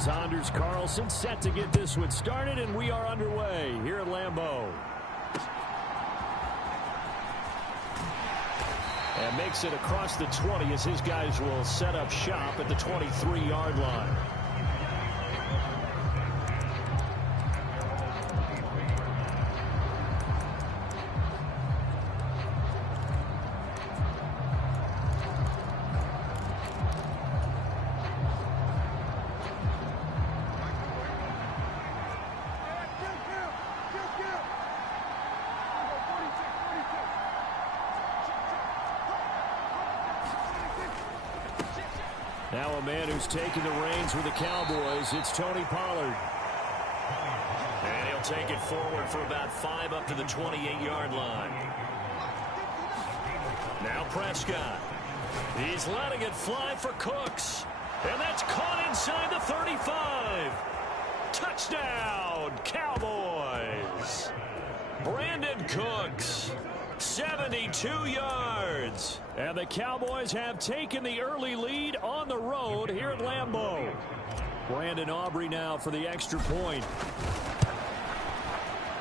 Here's Anders Carlson set to get this one started, and we are underway here at Lambeau. And makes it across the 20 as his guys will set up shop at the 23-yard line. Now a man who's taking the reins with the Cowboys, it's Tony Pollard. And he'll take it forward for about 5 up to the 28-yard line. Now Prescott. He's letting it fly for Cooks. And that's caught inside the 35. Touchdown, Cowboys. Brandon Cooks. 72 yards. And the Cowboys have taken the early lead on the road here at Lambeau. Brandon Aubrey now for the extra point.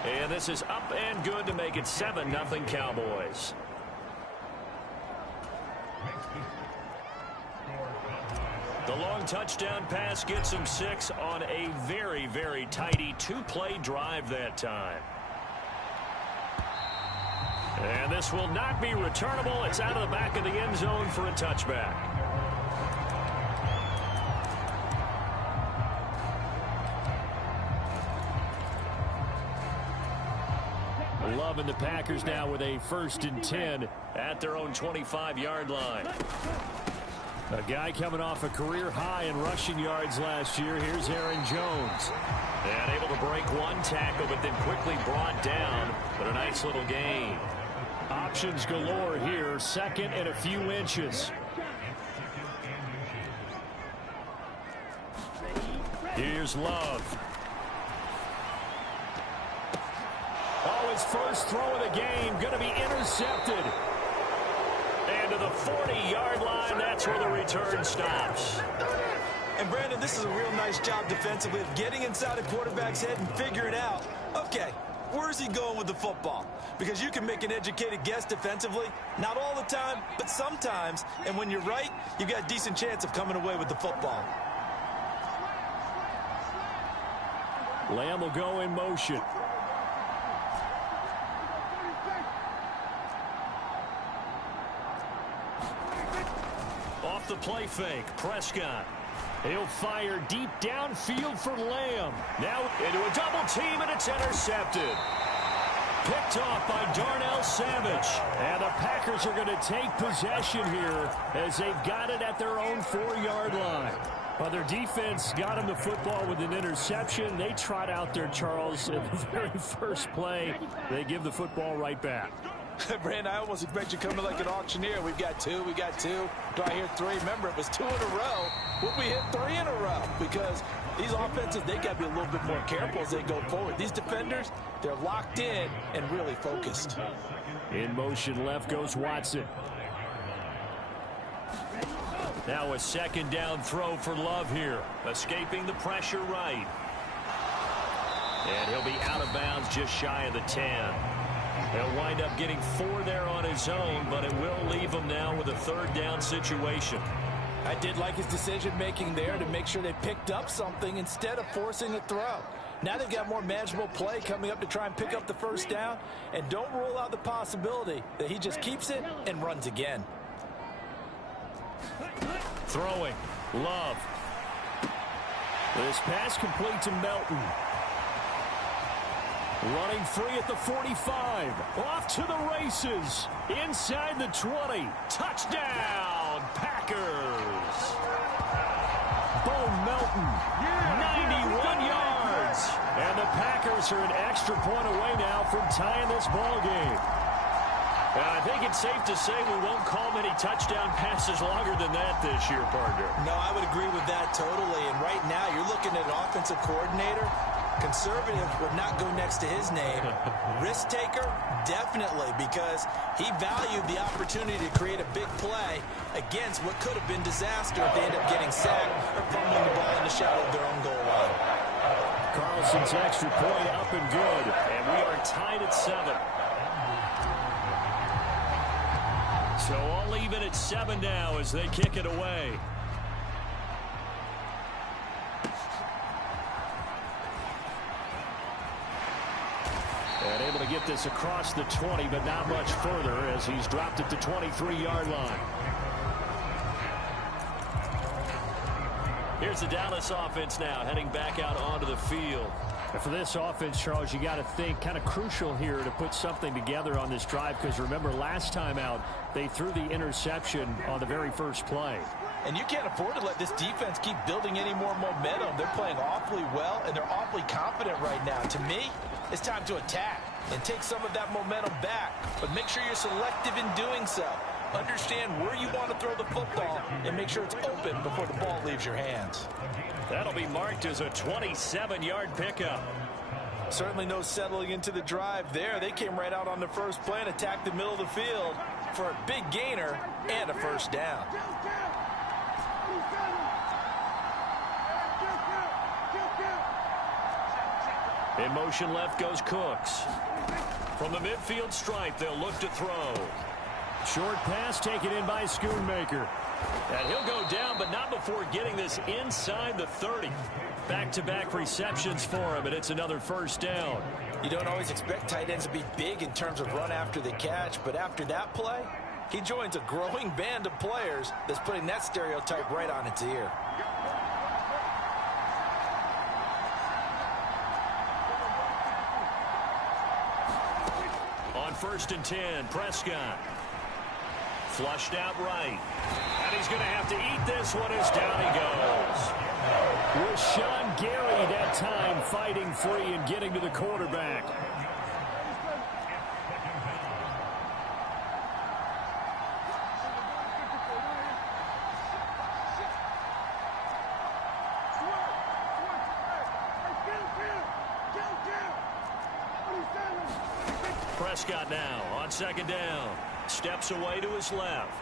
And this is up and good to make it 7-0 Cowboys. The long touchdown pass gets him 6 on a very, very tidy 2-play drive that time. And this will not be returnable. It's out of the back of the end zone for a touchback. Love and the Packers now with a 1st and 10 at their own 25-yard line. A guy coming off a career high in rushing yards last year. Here's Aaron Jones. And able to break one tackle, but then quickly brought down. But a nice little gain. Options galore here. 2nd and a few inches. Here's Love. Oh, his first throw of the game going to be intercepted. And to the 40-yard line, that's where the return stops. And Brandon, this is a real nice job defensively of getting inside a quarterback's head and figuring out, okay, where's he going with the football? Because you can make an educated guess defensively, not all the time, but sometimes. And when you're right, you've got a decent chance of coming away with the football. Lamb will go in motion. Off the play fake, Prescott. He'll fire deep downfield for Lamb. Now into a double team, and it's intercepted. Picked off by Darnell Savage. And the Packers are going to take possession here as they've got it at their own 4-yard line. Well, their defense got him the football with an interception. They trot out there, Charles, at the very first play. They give the football right back. Brandon, I almost expect you coming like an auctioneer. We've got 2, we got 2. Do I hear 3? Remember, it was 2 in a row. Will we hit 3 in a row? Because these offenses, they got to be a little bit more careful as they go forward. These defenders, they're locked in and really focused. In motion left goes Watson. Now a 2nd down throw for Love here. Escaping the pressure right. And he'll be out of bounds just shy of the 10. He'll wind up getting 4 there on his own, but it will leave him now with a 3rd down situation. I did like his decision-making there to make sure they picked up something instead of forcing a throw. Now they've got more manageable play coming up to try and pick up the 1st down, and don't rule out the possibility that he just keeps it and runs again. Throwing. Love. This pass complete to Melton. Running free at the 45. Off to the races. Inside the 20. Touchdown, Packers. Bo Melton. 91 yards. And the Packers are an extra point away now from tying this ball game. And I think it's safe to say we won't call many touchdown passes longer than that this year, partner. No, I would agree with that totally. And right now, you're looking at an offensive coordinator Conservative would not go next to his name. Risk taker, definitely, because he valued the opportunity to create a big play against what could have been disaster if they end up getting sacked or fumbling the ball in the shadow of their own goal line. Carlson's extra point up and good, and we are tied at 7. So all even at 7 now as they kick it away. And able to get this across the 20, but not much further as he's dropped it to 23-yard line. Here's the Dallas offense now heading back out onto the field. And for this offense, Charles, you got to think kind of crucial here to put something together on this drive, because remember last time out they threw the interception on the very first play. And you can't afford to let this defense keep building any more momentum. They're playing awfully well, and they're awfully confident right now. To me, it's time to attack and take some of that momentum back. But make sure you're selective in doing so. Understand where you want to throw the football and make sure it's open before the ball leaves your hands. That'll be marked as a 27-yard pickup. Certainly no settling into the drive there. They came right out on the first play and attacked the middle of the field for a big gainer and a first down. In motion left goes Cooks. From the midfield stripe, they'll look to throw. Short pass taken in by Schoonmaker. And he'll go down, but not before getting this inside the 30. Back-to-back receptions for him, and it's another first down. You don't always expect tight ends to be big in terms of run after the catch, but after that play, he joins a growing band of players that's putting that stereotype right on its ear. On 1st and 10, Prescott. Flushed out right. And he's going to have to eat this one as down he goes. With Sean Gary that time fighting free and getting to the quarterback. Prescott now on 2nd down. Steps away to his left.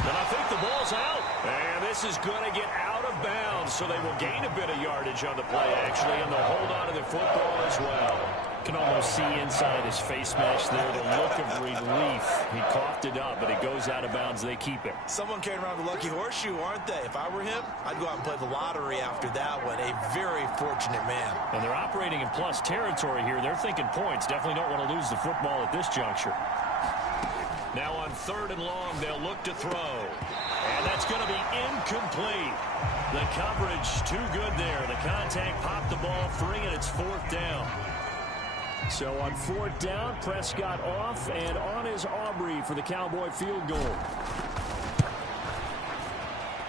And I think the ball's out. And this is going to get out of bounds, so they will gain a bit of yardage on the play, actually, and they'll hold on to the football as well. Can almost see inside his face mesh there the look of relief. He coughed it up, but it goes out of bounds. They keep it. Someone carrying around the lucky horseshoe, aren't they? If I were him, I'd go out and play the lottery after that one. A very fortunate man. And they're operating in plus territory here. They're thinking points. Definitely don't want to lose the football at this juncture. Now on 3rd and long, they'll look to throw. And that's going to be incomplete. The coverage too good there. The contact popped the ball free, and it's 4th down. So on 4th down, Prescott off, and on is Aubrey for the Cowboy field goal.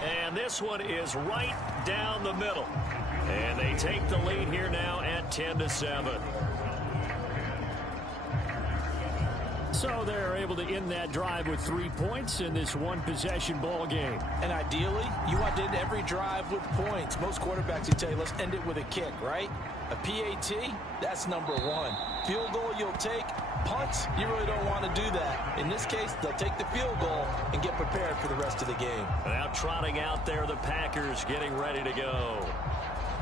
And this one is right down the middle. And they take the lead here now at 10-7. So they're able to end that drive with 3 points in this one-possession ball game. And ideally, you want to end every drive with points. Most quarterbacks will tell you, let's end it with a kick, right? A PAT, that's number 1. Field goal you'll take. Punts, you really don't want to do that. In this case, they'll take the field goal and get prepared for the rest of the game. Now trotting out there, the Packers getting ready to go.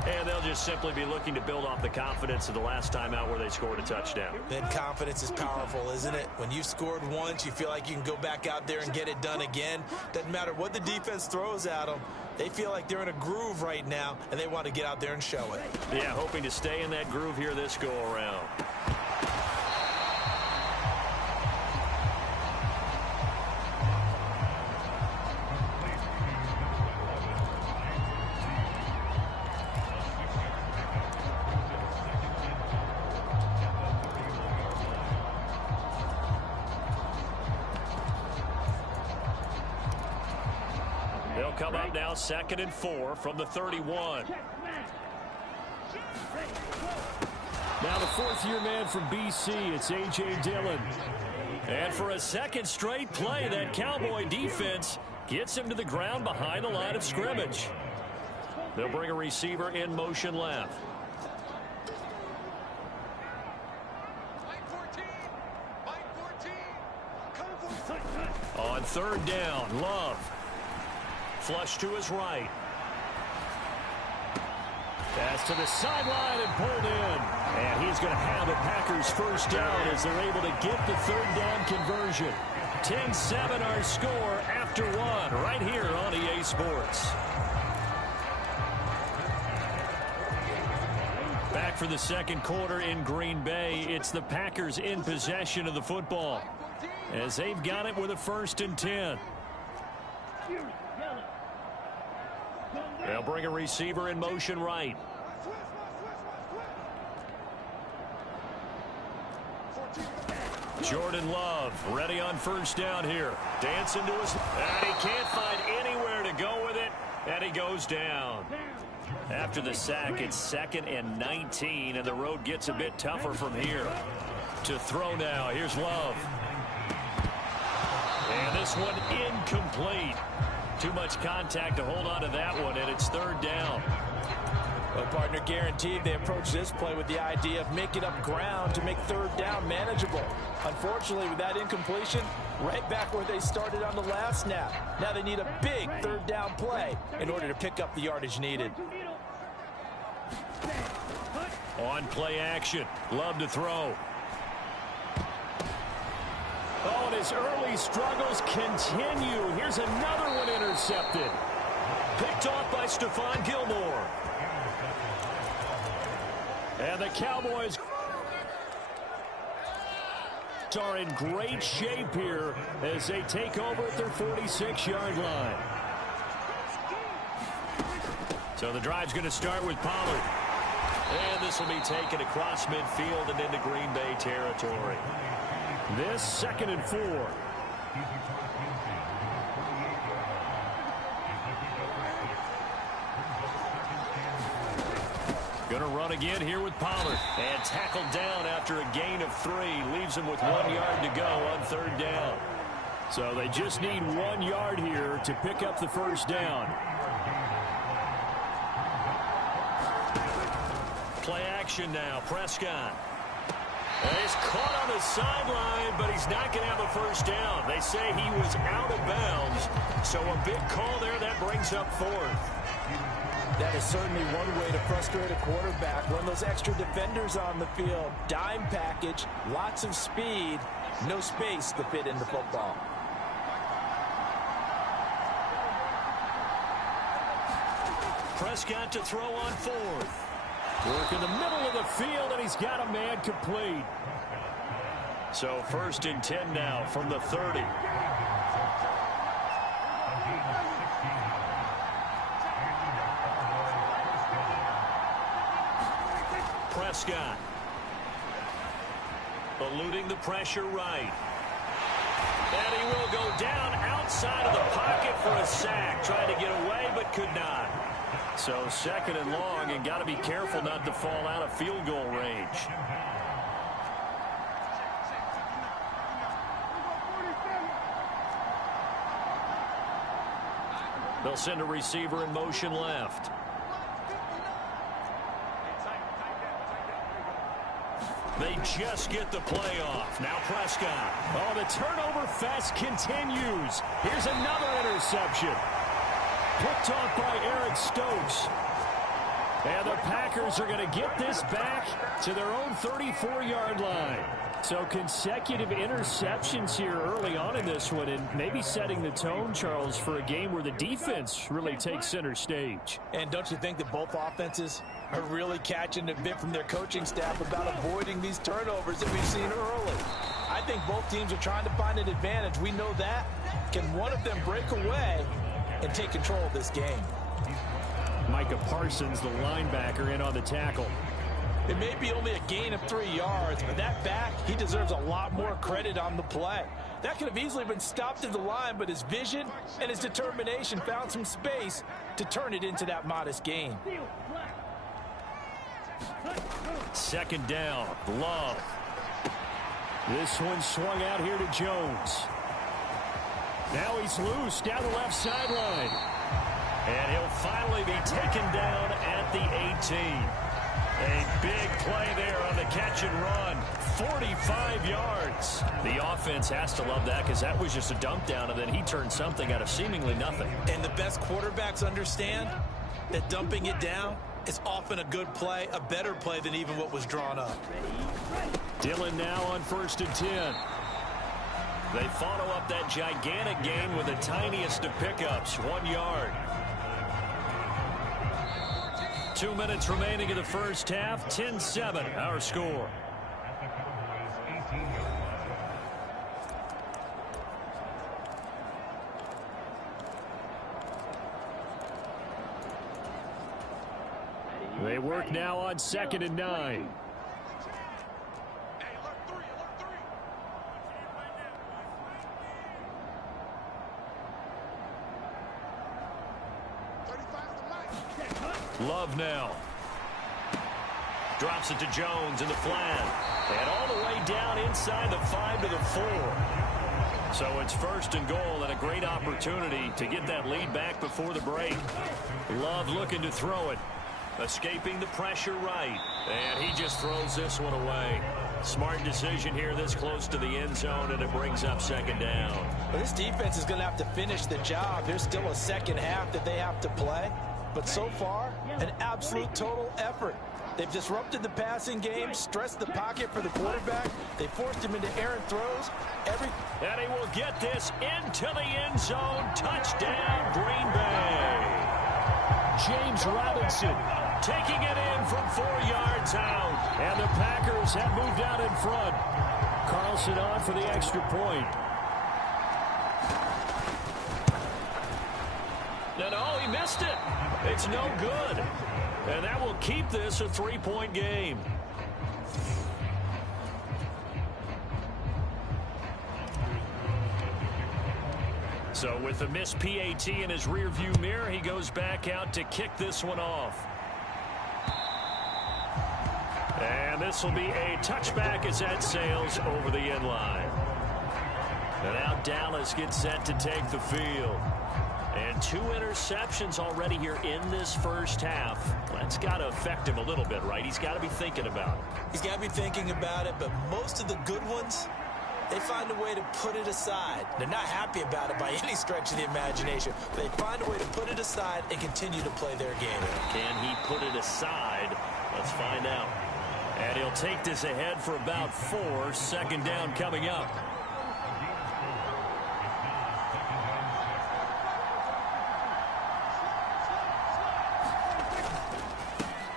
And they'll just simply be looking to build off the confidence of the last time out where they scored a touchdown. Then confidence is powerful, isn't it? When you've scored once, you feel like you can go back out there and get it done again. Doesn't matter what the defense throws at them. They feel like they're in a groove right now, and they want to get out there and show it. Yeah, hoping to stay in that groove here this go-around. They'll come up now 2nd and 4 from the 31. Now the 4th-year man from BC, it's A.J. Dillon. And for a second straight play, that Cowboy defense gets him to the ground behind the line of scrimmage. They'll bring a receiver in motion left. On third down, Love. Flush to his right. Pass to the sideline and pulled in. And he's going to have the Packers first down as they're able to get the third down conversion. 10-7 our score after one right here on EA Sports. Back for the second quarter in Green Bay. It's the Packers in possession of the football as they've got it with a 1st and 10. They'll bring a receiver in motion right. Jordan Love ready on first down here. Dancing to his... And he can't find anywhere to go with it. And he goes down. After the sack, it's 2nd and 19. And the road gets a bit tougher from here. To throw now. Here's Love. And this one incomplete. Too much contact to hold on to that one, and it's 3rd down. Well, partner, guaranteed they approach this play with the idea of making up ground to make 3rd down manageable. Unfortunately, with that incompletion, right back where they started on the last snap. Now they need a big 3rd down play in order to pick up the yardage needed. On play action, Love to throw. Oh, and his early struggles continue. Here's another one intercepted. Picked off by Stephon Gilmore. And the Cowboys are in great shape here as they take over at their 46-yard line. So the drive's going to start with Pollard. And this will be taken across midfield and into Green Bay territory. This 2nd and 4. Going to run again here with Pollard. And tackled down after a gain of 3. Leaves him with 1 yard to go on 3rd down. So they just need 1 yard here to pick up the first down. Play action now. Prescott. He's caught on the sideline, but he's not going to have a first down. They say he was out of bounds. So a big call there that brings up 4th. That is certainly one way to frustrate a quarterback. Run those extra defenders on the field. Dime package, lots of speed, no space to fit in the football. Prescott to throw on 4th. Work in the middle of the field, and he's got a man complete. So 1st and 10 now from the 30. Prescott. Eluding the pressure right. And he will go down outside of the pocket for a sack. Trying to get away, but could not. So 2nd and long, and got to be careful not to fall out of field goal range. They'll send a receiver in motion left. They just get the play off. Now Prescott. Oh, the turnover fest continues. Here's another interception. Picked off by Eric Stokes. And the Packers are going to get this back to their own 34-yard line. So consecutive interceptions here early on in this one, and maybe setting the tone, Charles, for a game where the defense really takes center stage. And don't you think that both offenses are really catching a bit from their coaching staff about avoiding these turnovers that we've seen early? I think both teams are trying to find an advantage. We know that. Can one of them break away and take control of this game? Micah Parsons, the linebacker, in on the tackle. It may be only a gain of 3 yards, but that back, he deserves a lot more credit on the play. That could have easily been stopped at the line, but his vision and his determination found some space to turn it into that modest gain. 2nd down, Love. This one swung out here to Jones. Now he's loose down the left sideline. And he'll finally be taken down at the 18. A big play there on the catch and run. 45 yards. The offense has to love that because that was just a dump down, and then he turned something out of seemingly nothing. And the best quarterbacks understand that dumping it down is often a good play, a better play than even what was drawn up. Dillon now on 1st and 10. They follow up that gigantic gain with the tiniest of pickups, 1 yard. 2 minutes remaining in the first half, 10-7, our score. They work now on 2nd and 9. Love now. Drops it to Jones in the flat. And all the way down inside the 5 to the 4. So it's 1st and goal and a great opportunity to get that lead back before the break. Love looking to throw it. Escaping the pressure right. And he just throws this one away. Smart decision here this close to the end zone, and it brings up 2nd down. Well, this defense is going to have to finish the job. There's still a second half that they have to play. But so far, an absolute total effort. They've disrupted the passing game, stressed the pocket for the quarterback. They forced him into errant throws. And he will get this into the end zone. Touchdown, Green Bay. James Robinson taking it in from 4 yards out. And the Packers have moved out in front. Carlson on for the extra point. No, he missed it. It's no good. And that will keep this a 3-point game. So with the missed PAT in his rearview mirror, he goes back out to kick this one off. And this will be a touchback as that sails over the end line. And now Dallas gets set to take the field. And 2 interceptions already here in this first half. That's got to affect him a little bit, right? He's got to be thinking about it. He's got to be thinking about it, but most of the good ones, they find a way to put it aside. They're not happy about it by any stretch of the imagination. They find a way to put it aside and continue to play their game. Can he put it aside? Let's find out. And he'll take this ahead for about 4. 2nd down coming up.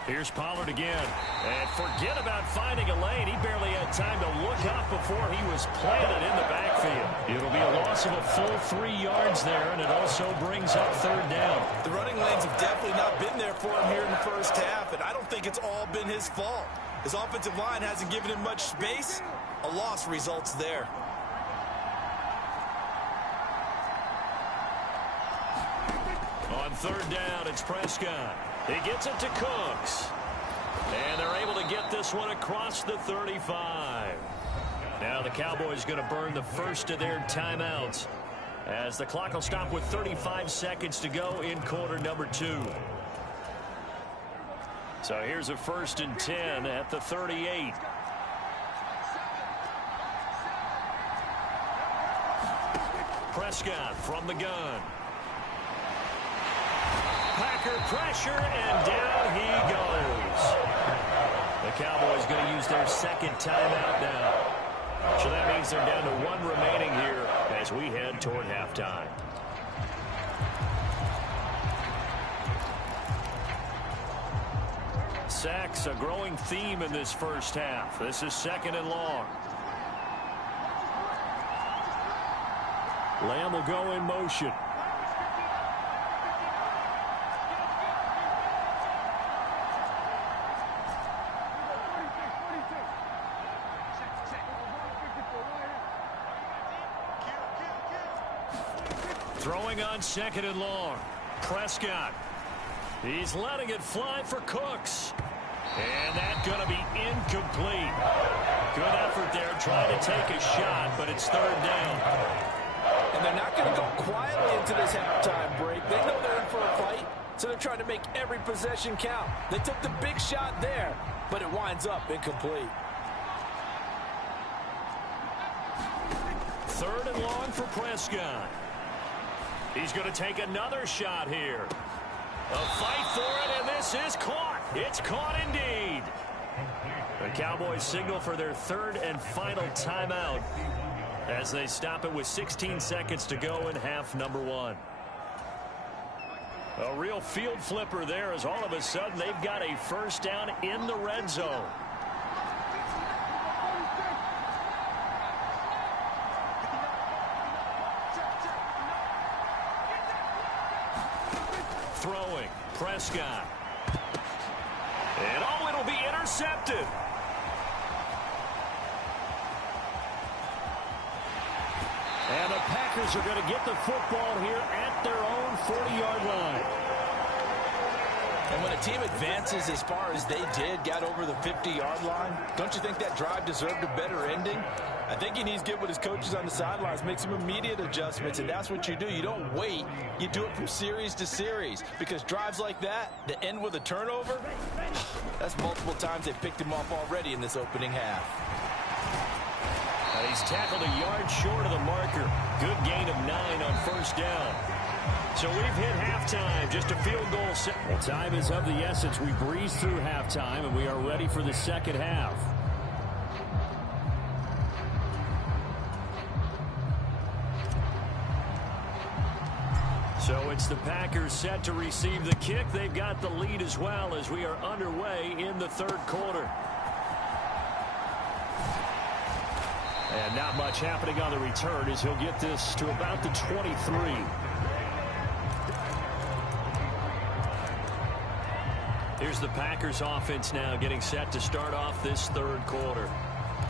Here's Pollard again. And forget about finding a lane. He barely had time to look up before he was planted in the backfield. It'll be a loss of a full 3 yards there, and it also brings up 3rd down. The running lanes have definitely not been there for him here in the first half, and I don't think it's all been his fault. His offensive line hasn't given him much space. A loss results there. On 3rd down, it's Prescott. He gets it to Cooks. And they're able to get this one across the 35. Now the Cowboys going to burn the first of their timeouts as the clock will stop with 35 seconds to go in quarter number 2. So here's a 1st and 10 at the 38. Prescott from the gun. Packer pressure, and down he goes. The Cowboys going to use their 2nd timeout now. So that means they're down to 1 remaining here as we head toward halftime. Sacks, a growing theme in this first half. This is 2nd and long. Lamb will go in motion. Throwing on 2nd and long. Prescott. He's letting it fly for Cooks. And that's going to be incomplete. Good effort there trying to take a shot, but it's 3rd down. And they're not going to go quietly into this halftime break. They know they're in for a fight. So they're trying to make every possession count. They took the big shot there, but it winds up incomplete. 3rd and long for Prescott. He's going to take another shot here. A fight for it, and this is caught. It's caught indeed. The Cowboys signal for their 3rd and final timeout as they stop it with 16 seconds to go in half number 1. A real field flipper there as all of a sudden they've got a first down in the red zone. Throwing, Prescott. And oh, it'll be intercepted. And the Packers are going to get the football here at their own 40-yard line. And when a team advances as far as they did, got over the 50-yard line, don't you think that drive deserved a better ending? I think he needs to get with his coaches on the sidelines, make some immediate adjustments, and that's what you do. You don't wait. You do it from series to series, because drives like that, to end with a turnover, that's multiple times they picked him off already in this opening half. He's tackled a yard short of the marker. Good gain of 9 on first down. So we've hit halftime, just a field goal set. Well, time is of the essence. We breeze through halftime, and we are ready for the second half. So it's the Packers set to receive the kick. They've got the lead as well as we are underway in the 3rd quarter. And not much happening on the return as he'll get this to about the 23. Here's the Packers offense now getting set to start off this 3rd quarter.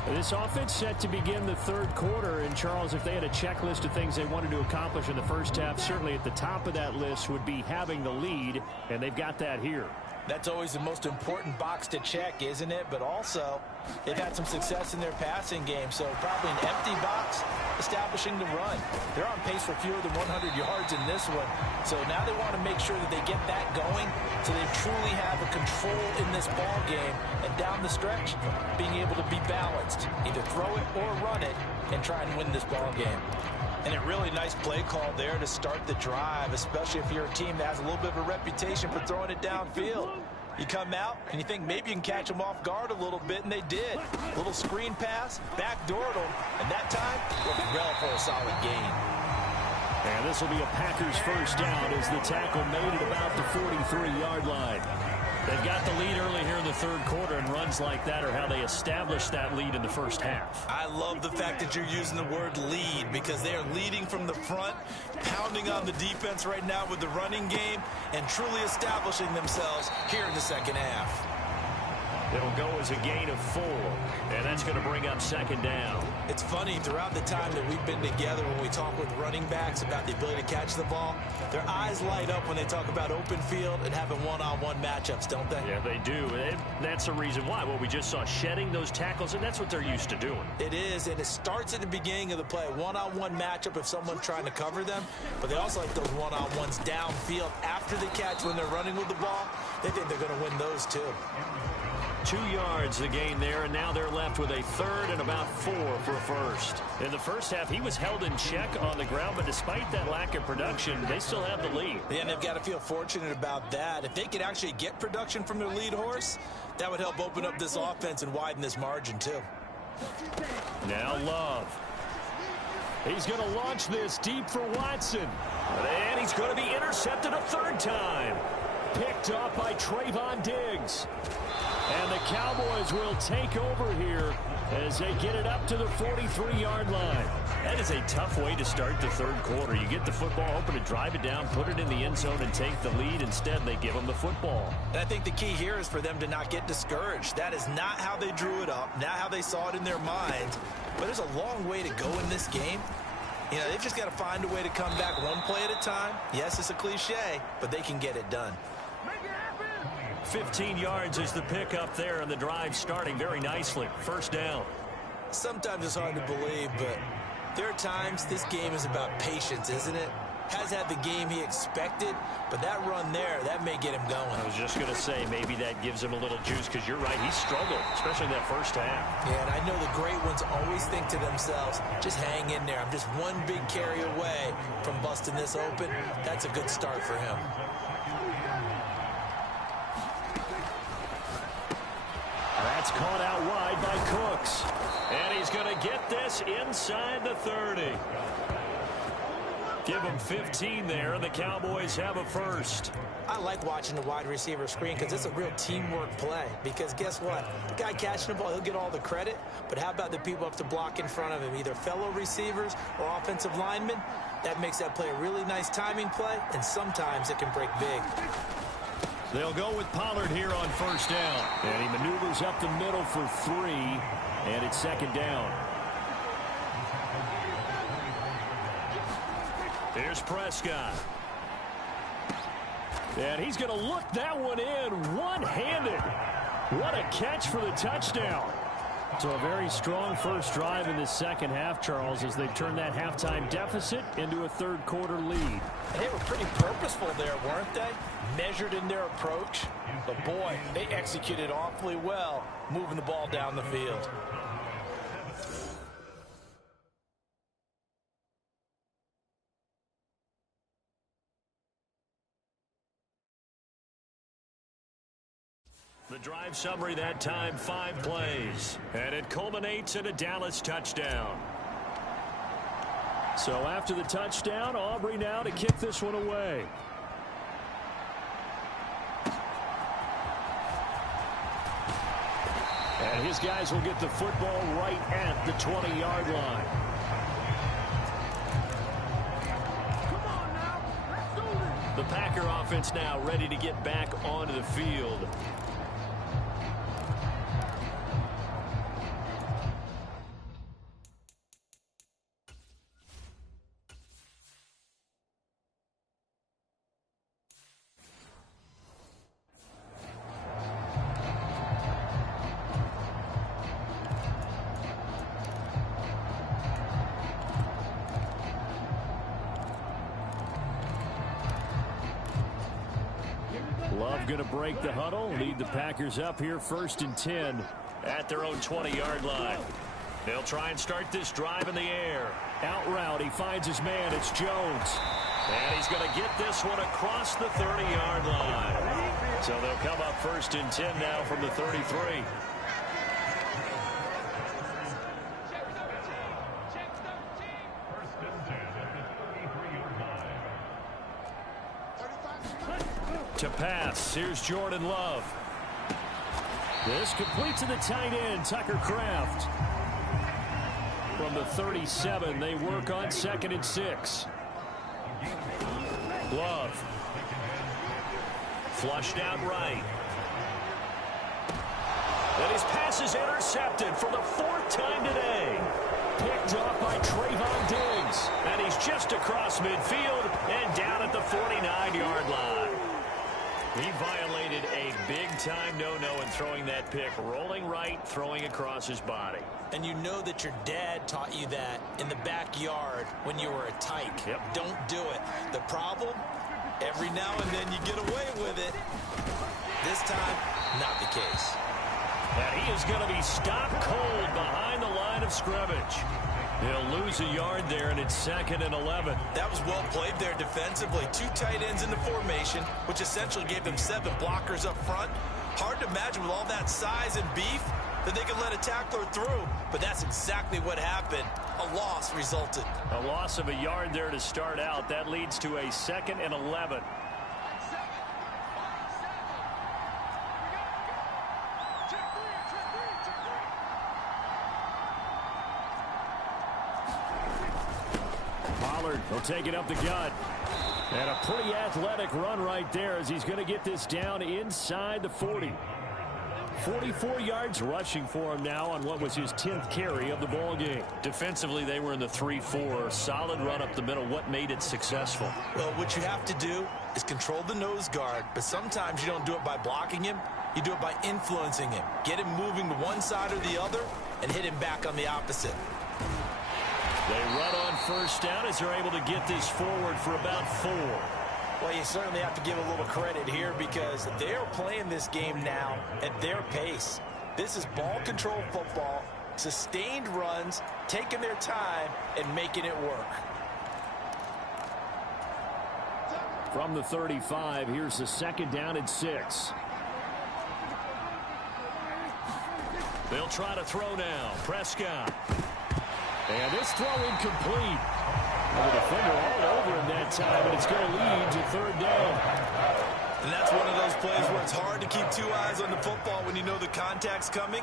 This offense set to begin the 3rd quarter. And, Charles, if they had a checklist of things they wanted to accomplish in the first half, certainly at the top of that list would be having the lead, and they've got that here. That's always the most important box to check, isn't it? But also, they've had some success in their passing game, so probably an empty box establishing the run. They're on pace for fewer than 100 yards in this one, so now they want to make sure that they get that going so they truly have a control in this ball game, and down the stretch, being able to be balanced, either throw it or run it, and try and win this ball game. And a really nice play call there to start the drive, especially if you're a team that has a little bit of a reputation for throwing it downfield. You come out and you think maybe you can catch them off guard a little bit, and they did. Little screen pass, backdoored them, and that time, looked well for a solid gain. And this will be a Packers first down as the tackle made at about the 43-yard line. They've got the lead early here in the 3rd quarter, and runs like that are how they establish that lead in the first half. I love the fact that you're using the word lead, because they are leading from the front, pounding on the defense right now with the running game, and truly establishing themselves here in the second half. It'll go as a gain of 4, and that's going to bring up 2nd down. It's funny, throughout the time that we've been together, when we talk with running backs about the ability to catch the ball, their eyes light up when they talk about open field and having one-on-one matchups, don't they? Yeah, they do. And that's the reason why. Well, we just saw shedding those tackles, and that's what they're used to doing. It is, and it starts at the beginning of the play. One-on-one matchup if someone's trying to cover them, but they also like those one-on-ones downfield after the catch when they're running with the ball. They think they're going to win those too. 2 yards the gain there, and now they're left with a 3rd and about 4 for a first. In the first half, he was held in check on the ground, but despite that lack of production, they still have the lead. Yeah, and they've got to feel fortunate about that. If they could actually get production from their lead horse, that would help open up this offense and widen this margin too. Now Love. He's going to launch this deep for Watson. And he's going to be intercepted a 3rd time. Picked up by Trayvon Diggs. And the Cowboys will take over here as they get it up to the 43-yard line. That is a tough way to start the 3rd quarter. You get the football, hoping to drive it down, put it in the end zone, and take the lead. Instead, they give them the football. And I think the key here is for them to not get discouraged. That is not how they drew it up, not how they saw it in their minds. But there's a long way to go in this game. You know, they've just got to find a way to come back one play at a time. Yes, it's a cliche, but they can get it done. 15 yards is the pickup there, and the drive starting very nicely. First down. Sometimes it's hard to believe, but there are times this game is about patience, isn't it? has had the game he expected, but that run there, that may get him going. I was just going to say, maybe that gives him a little juice, because you're right, he struggled, especially in that first half. Yeah, and I know the great ones always think to themselves, just hang in there. I'm just one big carry away from busting this open. That's a good start for him. That's caught out wide by Cooks. And he's going to get this inside the 30. Give him 15 there, and the Cowboys have a first. I like watching the wide receiver screen because it's a real teamwork play. Because guess what? The guy catching the ball, he'll get all the credit. But how about the people up to block in front of him, either fellow receivers or offensive linemen? That makes that play a really nice timing play, and sometimes it can break big. They'll go with Pollard here on first down. And he maneuvers up the middle for 3, and it's second down. Here's Prescott. And he's going to look that one in one-handed. What a catch for the touchdown. So a very strong first drive in the second half, Charles, as they've turned that halftime deficit into a third-quarter lead. They were pretty purposeful there, weren't they? Measured in their approach. But, boy, they executed awfully well, moving the ball down the field. The drive summary that time, 5 plays. And it culminates in a Dallas touchdown. So after the touchdown, Aubrey now to kick this one away. And his guys will get the football right at the 20-yard line. The Packer offense now ready to get back onto the field. Love going to break the huddle, lead the Packers up here 1st and 10 at their own 20-yard line. They'll try and start this drive in the air. Out route, he finds his man, it's Jones. And he's going to get this one across the 30-yard line. So they'll come up 1st and 10 now from the 33. To pass, here's Jordan Love. This completes to the tight end, Tucker Kraft. From the 37, they work on 2nd and 6. Love. Flushed out right. And his pass is intercepted for the 4th time today. Picked off by Trayvon Diggs. And he's just across midfield and down at the 49-yard line. He violated a big-time no-no in throwing that pick. Rolling right, throwing across his body. And you know that your dad taught you that in the backyard when you were a tyke. Yep. Don't do it. The problem? Every now and then you get away with it. This time, not the case. And he is going to be stopped cold behind the line of scrimmage. He'll lose a yard there, and it's 2nd and 11. That was well played there defensively. 2 tight ends in the formation, which essentially gave them 7 blockers up front. Hard to imagine with all that size and beef that they could let a tackler through. But that's exactly what happened. A loss resulted. A loss of a yard there to start out. That leads to a 2nd and 11. He'll take it up the gut. And a pretty athletic run right there as he's going to get this down inside the 40. 44 yards rushing for him now on what was his 10th carry of the ball game. Defensively, they were in the 3-4. Solid run up the middle. What made it successful? Well, what you have to do is control the nose guard, but sometimes you don't do it by blocking him. You do it by influencing him. Get him moving to one side or the other and hit him back on the opposite. They run on first down as they're able to get this forward for about 4. Well, you certainly have to give a little credit here because they're playing this game now at their pace. This is ball control football, sustained runs, taking their time, and making it work. From the 35, here's the 2nd down and 6. They'll try to throw now. Prescott. And this throw incomplete. The defender all over him that time, and it's going to lead to 3rd down. And that's one of those plays where it's hard to keep 2 eyes on the football when you know the contact's coming,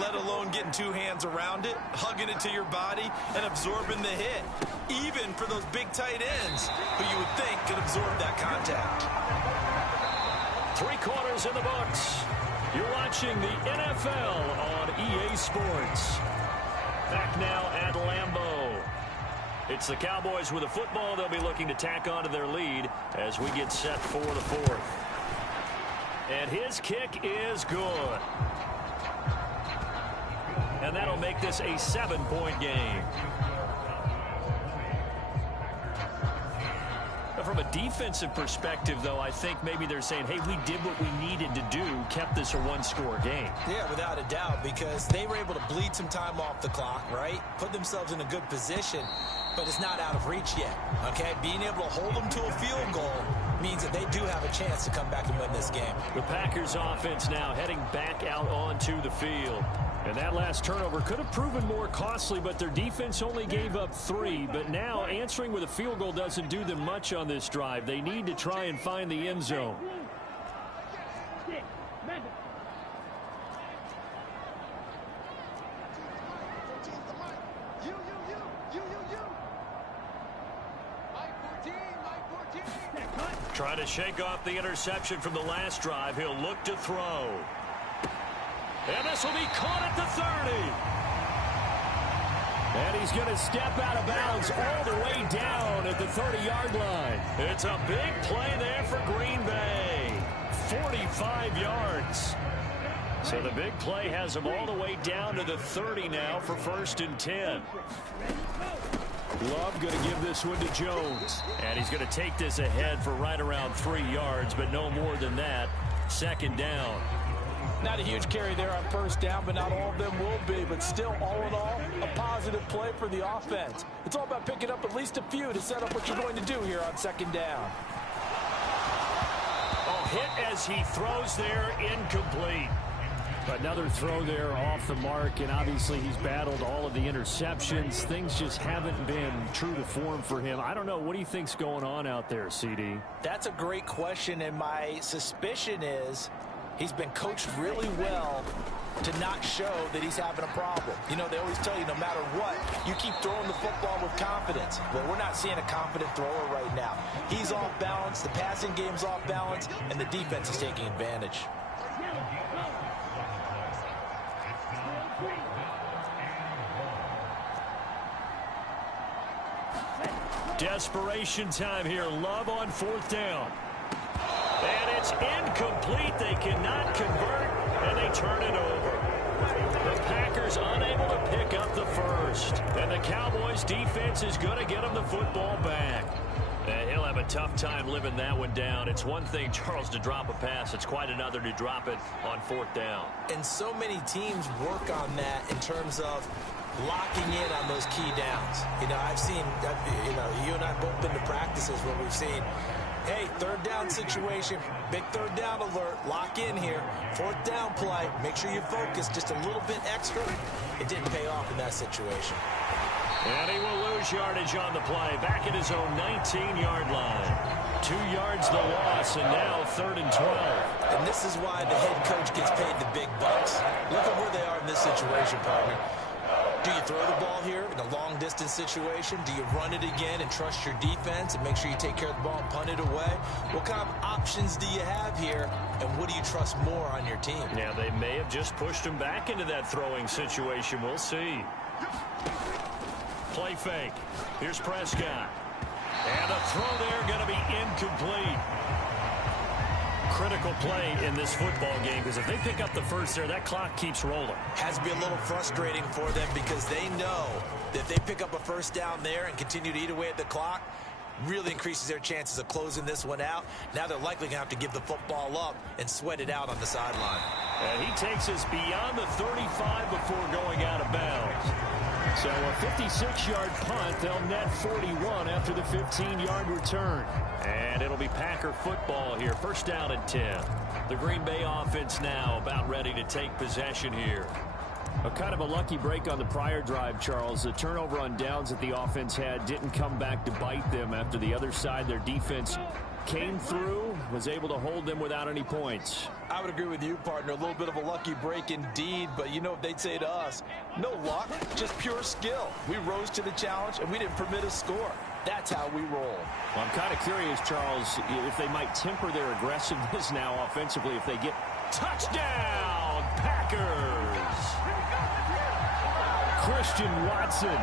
let alone getting 2 hands around it, hugging it to your body, and absorbing the hit, even for those big tight ends who you would think could absorb that contact. 3 quarters in the books. You're watching the NFL on EA Sports. Back now at Lambeau. It's the Cowboys with a football. They'll be looking to tack on to their lead as we get set for the 4th. And his kick is good. And that'll make this a 7-point game. From a defensive perspective, though, I think maybe they're saying, hey, we did what we needed to do, kept this a 1-score game. Yeah, without a doubt, because they were able to bleed some time off the clock, right? Put themselves in a good position, but it's not out of reach yet, okay? Being able to hold them to a field goal means that they do have a chance to come back and win this game. The Packers offense now heading back out onto the field. And that last turnover could have proven more costly, but their defense only gave up 3. But now answering with a field goal doesn't do them much on this drive. They need to try and find the end zone. Trying to shake off the interception from the last drive. He'll look to throw. And this will be caught at the 30. And he's going to step out of bounds all the way down at the 30-yard line. It's a big play there for Green Bay. 45 yards. So the big play has him all the way down to the 30 now for 1st and 10. Love going to give this one to Jones. And he's going to take this ahead for right around 3 yards, but no more than that. 2nd down. Not a huge carry there on 1st down, but not all of them will be. But still, all in all, a positive play for the offense. It's all about picking up at least a few to set up what you're going to do here on 2nd down. Oh, hit as he throws there, incomplete. Another throw there off the mark, and obviously he's battled all of the interceptions. Things just haven't been true to form for him. I don't know. What do you think's going on out there, CD? That's a great question, and my suspicion is he's been coached really well to not show that he's having a problem. You know, they always tell you no matter what, you keep throwing the football with confidence. Well, we're not seeing a confident thrower right now. He's off balance, the passing game's off balance, and the defense is taking advantage. Desperation time here. Love on 4th down. And it's incomplete. They cannot convert, and they turn it over. The Packers unable to pick up the 1st. And the Cowboys defense is going to get them the football back. And he'll have a tough time living that one down. It's one thing, Charles, to drop a pass. It's quite another to drop it on 4th down. And so many teams work on that in terms of locking in on those key downs. You know, I've seen, you and I both been to practices where we've seen, hey, 3rd down situation, big 3rd down alert, lock in here, 4th down play, make sure you focus just a little bit extra. It didn't pay off in that situation. And he will lose yardage on the play, back at his own 19-yard line. 2 yards the loss, and now 3rd and 12. And this is why the head coach gets paid the big bucks. Look at where they are in this situation, partner. Do you throw the ball here in a long-distance situation? Do you run it again and trust your defense and make sure you take care of the ball and punt it away? What kind of options do you have here, and what do you trust more on your team? Yeah, they may have just pushed him back into that throwing situation. We'll see. Play fake. Here's Prescott. And a throw there going to be incomplete. critical play in this football game, because if they pick up the first there, that clock keeps rolling. Has to be a little frustrating for them because they know that if they pick up a first down there and continue to eat away at the clock, really increases their chances of closing this one out. Now they're likely going to have to give the football up and sweat it out on the sideline. And he takes us beyond the 35 before going out of bounds. So a 56-yard punt. They'll net 41 after the 15-yard return. And it'll be Packer football here. First down and 10. The Green Bay offense now about ready to take possession here. A kind of a lucky break on the prior drive, Charles. The turnover on downs that the offense had didn't come back to bite them after the other side. Their defense came through, was able to hold them without any points. I would agree with you, partner. A little bit of a lucky break indeed, but you know what they'd say to us? No luck, just pure skill. We rose to the challenge, and we didn't permit a score. That's how we roll. Well, I'm kind of curious, Charles, if they might temper their aggressiveness now offensively if they get touchdown, Packers. Christian Watson,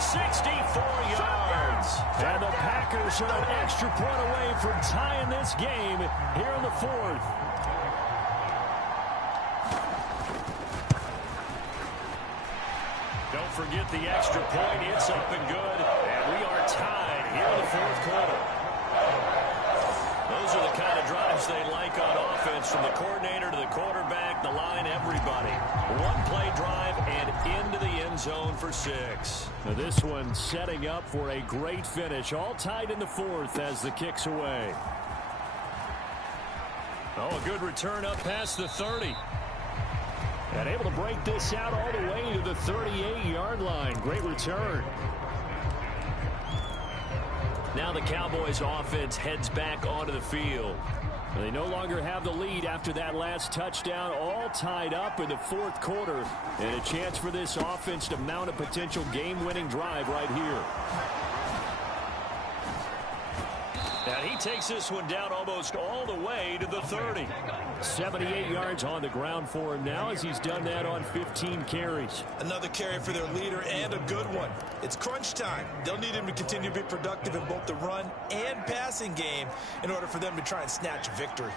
64 yards. And the Packers are an extra point away from tying this game here in the fourth. Don't forget the extra point. It's up and good. And we are tied here in the fourth quarter. Those are the kind of drives they like on offense, from the coordinator to the quarterback, the line, everybody. One-play drive and into the end zone for 6. Now this one setting up for a great finish. All tied in the fourth as the kick's away. Oh, a good return up past the 30. And able to break this out all the way to the 38-yard line. Great return. Now the Cowboys offense heads back onto the field. They no longer have the lead after that last touchdown, all tied up in the fourth quarter. And a chance for this offense to mount a potential game-winning drive right here. And he takes this one down almost all the way to the 30. 78 yards on the ground for him now, as he's done that on 15 carries. Another carry for their leader, and a good one. It's crunch time. They'll need him to continue to be productive in both the run and passing game in order for them to try and snatch victory.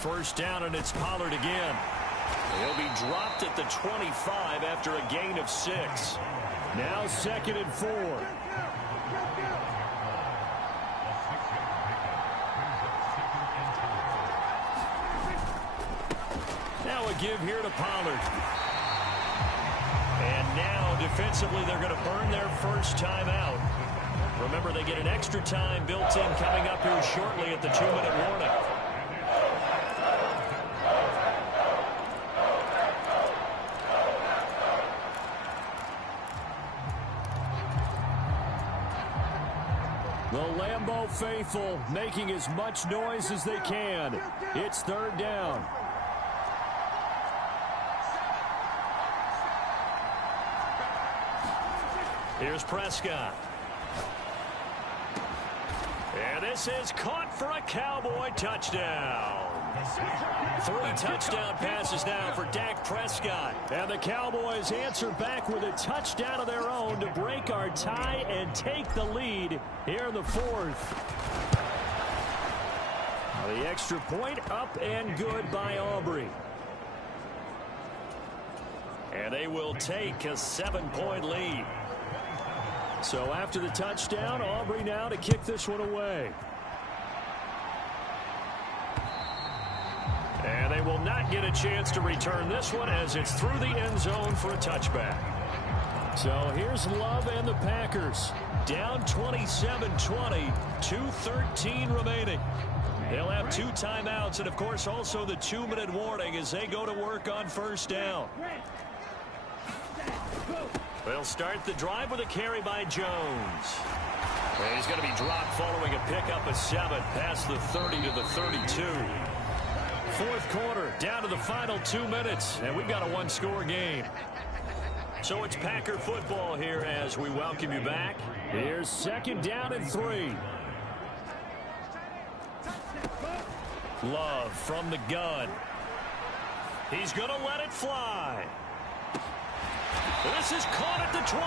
First down, and it's Pollard again. He'll be dropped at the 25 after a gain of 6. Now 2nd and 4. Now a give here to Pollard. And now defensively they're going to burn their first time out. Remember, they get an extra time built in coming up here shortly at the 2-minute warning. The Lambeau faithful making as much noise as they can. It's 3rd down. Here's Prescott. And this is caught for a Cowboy touchdown. 3 touchdown passes now for Dak Prescott. And the Cowboys answer back with a touchdown of their own to break our tie and take the lead here in the fourth. The extra point up and good by Aubrey. And they will take a 7-point lead. So after the touchdown, Aubrey now to kick this one away. And they will not get a chance to return this one as it's through the end zone for a touchback. So here's Love and the Packers. Down 27-20, 2:13 remaining. They'll have 2 timeouts and, of course, also the 2-minute warning as they go to work on first down. They'll start the drive with a carry by Jones. And he's going to be dropped following a pickup of 7 past the 30 to the 32. Fourth quarter, down to the final 2 minutes, and we've got a 1-score game. So it's Packer football here as we welcome you back. Here's 2nd down and 3. Love from the gun. He's going to let it fly. This is caught at the 20.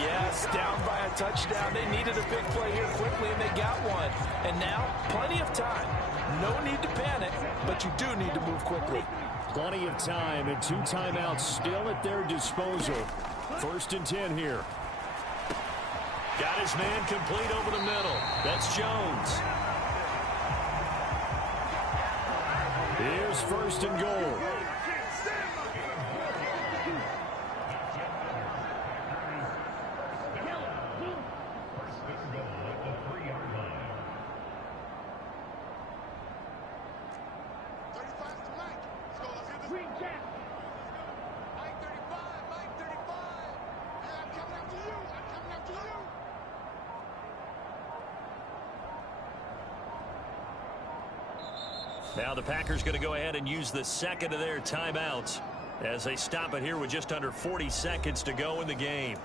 Yes, down by a touchdown. They needed a big play here quickly, and they got one. And now, plenty of time. No need to panic, but you do need to move quickly. Plenty of time and 2 timeouts still at their disposal. 1st and 10 here. Got his man complete over the middle. That's Jones. Here's 1st and goal. Now the Packers going to go ahead and use the 2nd of their timeouts as they stop it here with just under 40 seconds to go in the game.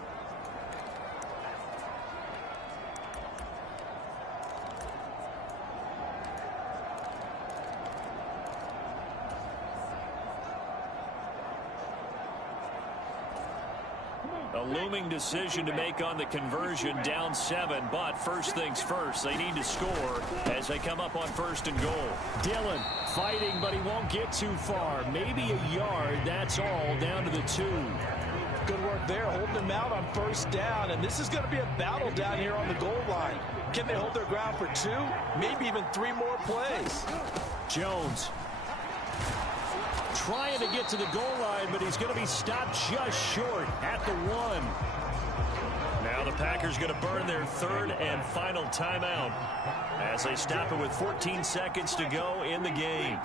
A looming decision to make on the conversion, down 7, but first things first, they need to score as they come up on 1st and goal. Dillon fighting, but he won't get too far. Maybe a yard, that's all, down to the 2. Good work there, holding them out on 1st down, and this is going to be a battle down here on the goal line. Can they hold their ground for 2, maybe even 3 more plays? Jones trying to get to the goal line, but he's going to be stopped just short at the 1. Now the Packers going to burn their 3rd and final timeout as they stop it with 14 seconds to go in the game.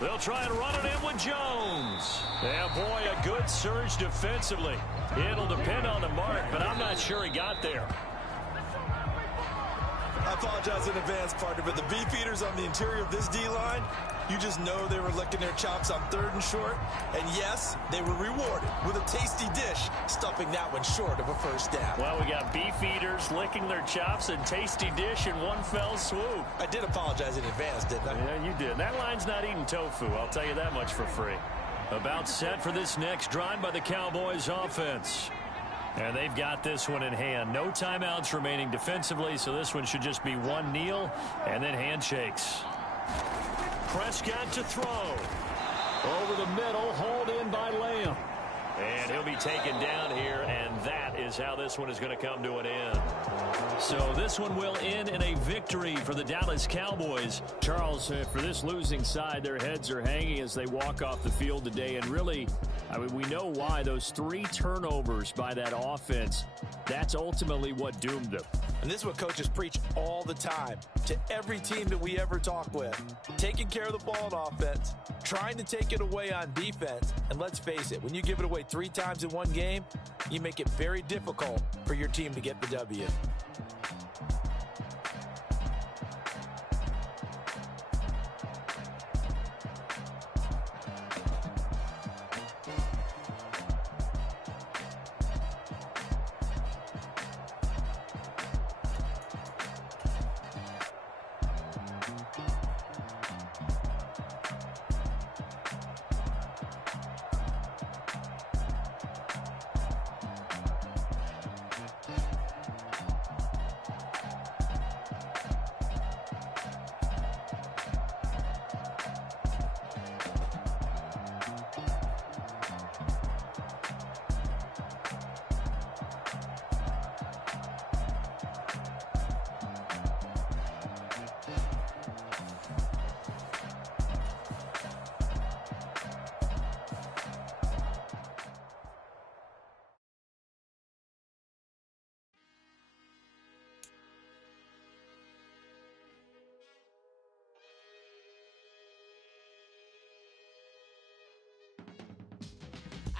They'll try and run it in with Jones. Yeah, boy, a good surge defensively. It'll depend on the mark, but I'm not sure he got there. I apologize in advance, partner, but the beefeaters on the interior of this D-line, you just know they were licking their chops on 3rd and short. And yes, they were rewarded with a tasty dish, stuffing that one short of a 1st down. Well, we got beefeaters licking their chops and tasty dish in one fell swoop. I did apologize in advance, didn't I? Yeah, you did. That line's not eating tofu, I'll tell you that much for free. About set for this next drive by the Cowboys offense. And they've got this one in hand. No timeouts remaining defensively, so this one should just be one kneel and then handshakes. Prescott to throw. Over the middle, hauled in by Lamb. And he'll be taken down here, and that is how this one is going to come to an end. So this one will end in a victory for the Dallas Cowboys. Charles, for this losing side, their heads are hanging as they walk off the field today. And really, I mean, we know why. Those 3 turnovers by that offense, that's ultimately what doomed them. And this is what coaches preach all the time to every team that we ever talk with. Taking care of the ball on offense, trying to take it away on defense. And let's face it, when you give it away 3 times in one game, you make it very difficult for your team to get the W.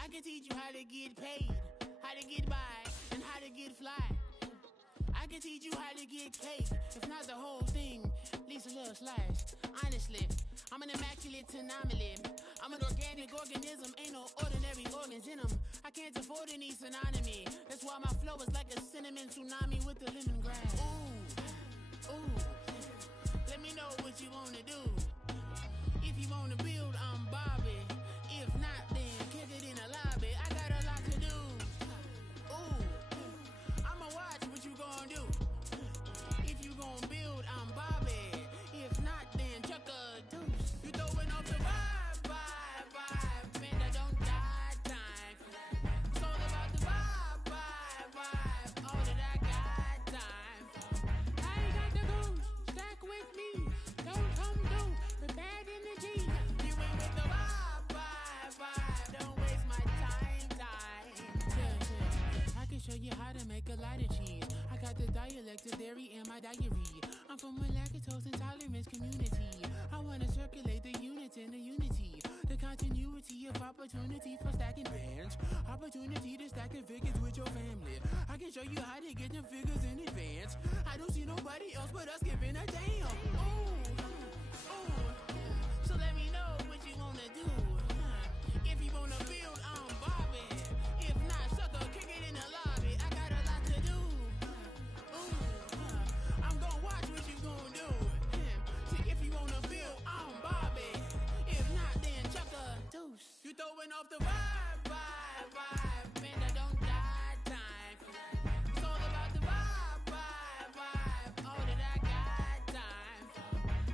I can teach you how to get paid, how to get by, and how to get fly. I can teach you how to get cake, if not the whole thing, at least a little slice. Honestly, I'm an immaculate anomaly. I'm I'm an organic organism, ain't no ordinary organs in them. I can't afford any synonymy. That's why my flow is like a cinnamon tsunami with the lemongrass. Ooh, ooh. Let me know what you wanna do. If you wanna build, I'm Bobby. If not, then kick it in the lobby. I got a lot to do. Ooh, I'ma watch what you gon' do. If you gon' build, I'm Bobby. If not, then chuck a deuce. You throwing off the vibe. Man, I don't die time. It's all about the vibe. All that I got time. I ain't got the goose. Stack with me. Don't come through with bad energy. You ain't with the vibe. Don't waste my time. Yeah. I can show you how to make a lot of cheese. I got the dialect of dairy in my diary. I'm from a lactose intolerance community. I wanna circulate the units in the unity. The continuity of opportunity for stacking bands. Opportunity to stack the figures with your family. I can show you how to get the figures in advance. I don't see nobody else but us giving a damn. Ooh. So let me know what you wanna do. If you wanna build, I'm Bobby. If not, sucker, kick it in the lobby. I got a lot to do. Ooh, I'm gonna watch what you gonna do. See, if you wanna build, I'm Bobby. If not, then chuck a deuce. You throwing off the vibe. Man, I don't die time. It's all about the vibe. All that I got time.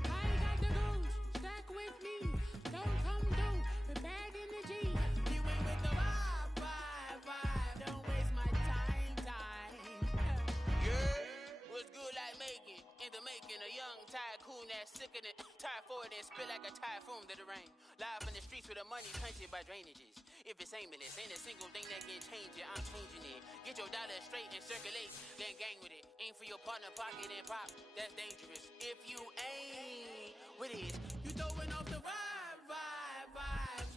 I ain't got the goose. Stack with me. Don't come through with bad energy. You ain't with the vibe. Don't waste my time. Yeah, what's good like making? In the making, a young tycoon that's sicker than typhoid and spit like a typhoon to the rain. Live in the streets with the money punted by drainages. If it's aimless, ain't a single thing that can change it. I'm changing it. Get your dollar straight and circulate, then gang with it. Aim for your partner, pocket and pop. That's dangerous. If you ain't with it, you throwing off the vibe.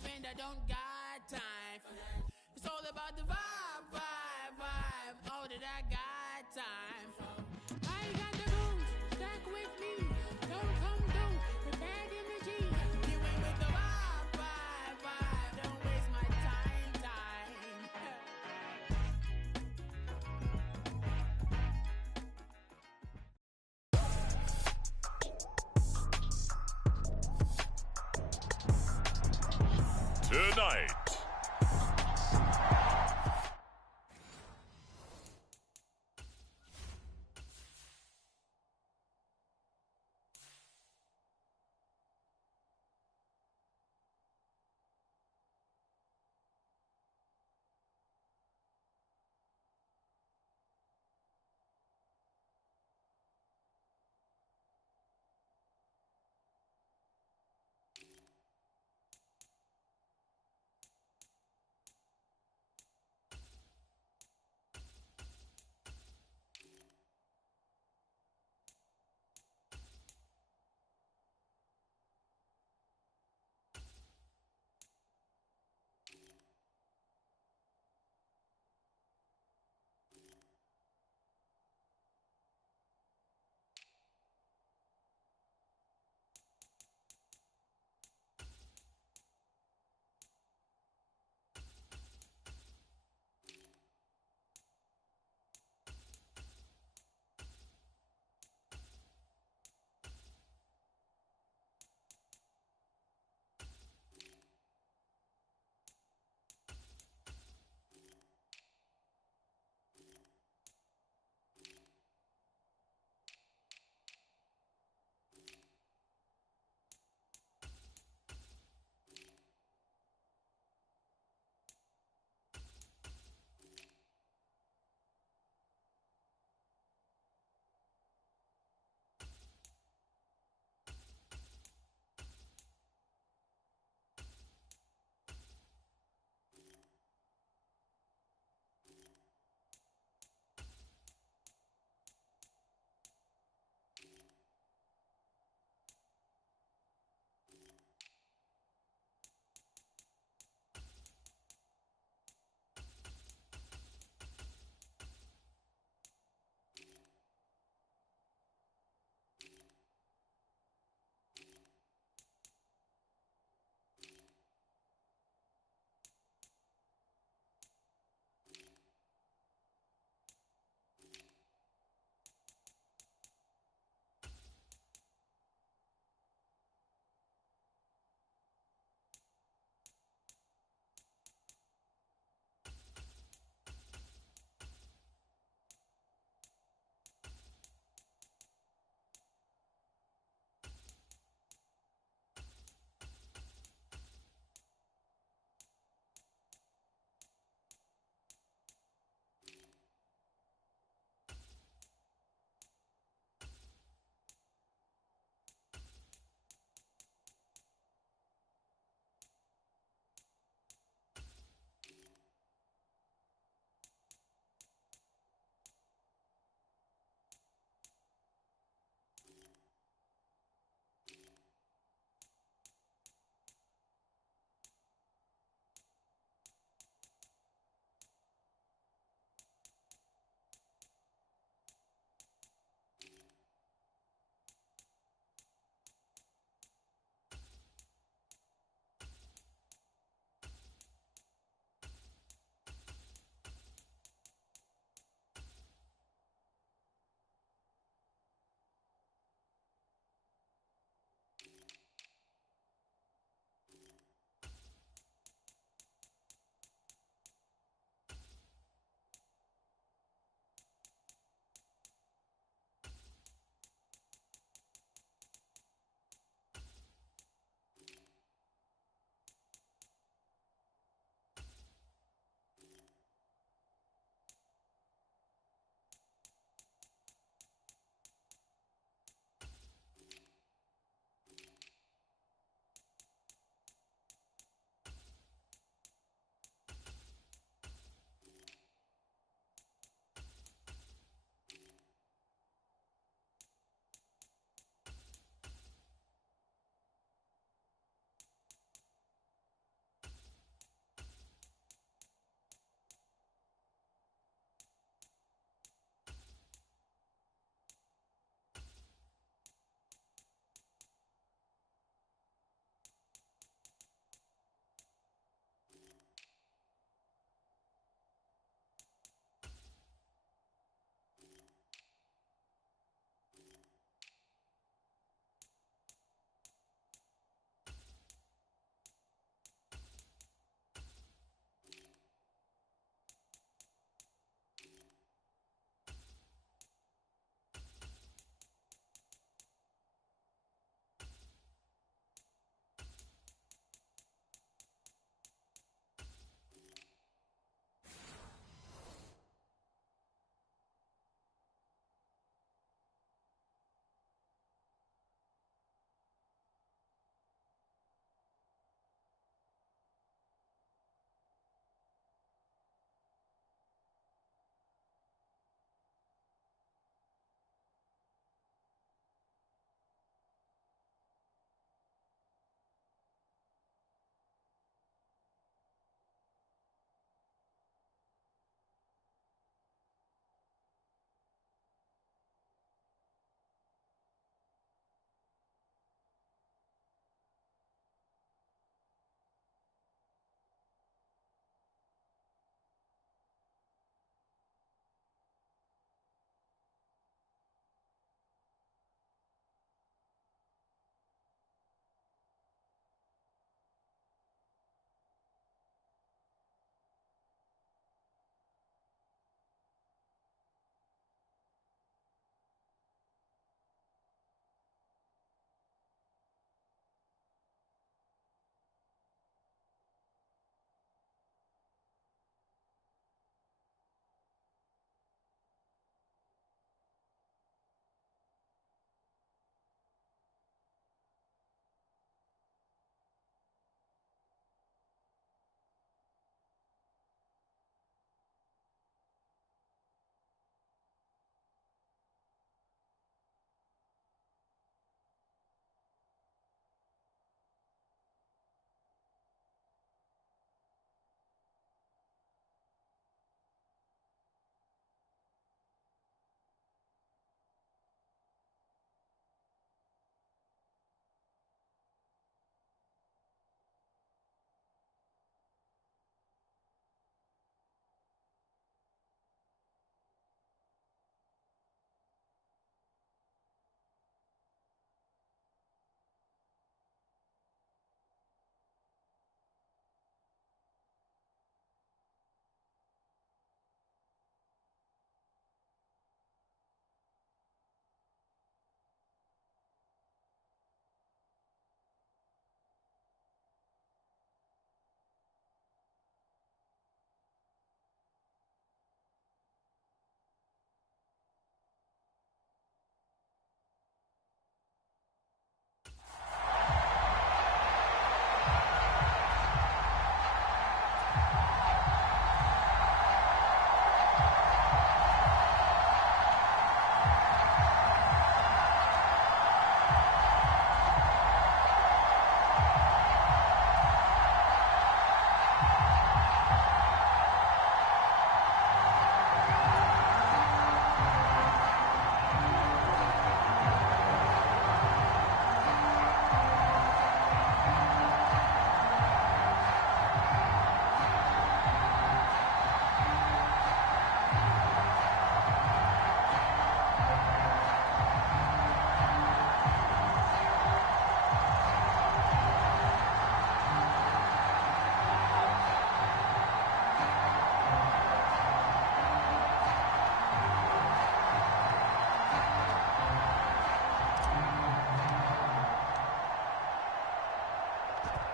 Man, I don't got time for that. It's all about the vibe. All that I got time for. I ain't got the goose. Stack with me. Don't come through with bad energy. You ain't with the vibe. Don't waste my time. Tonight.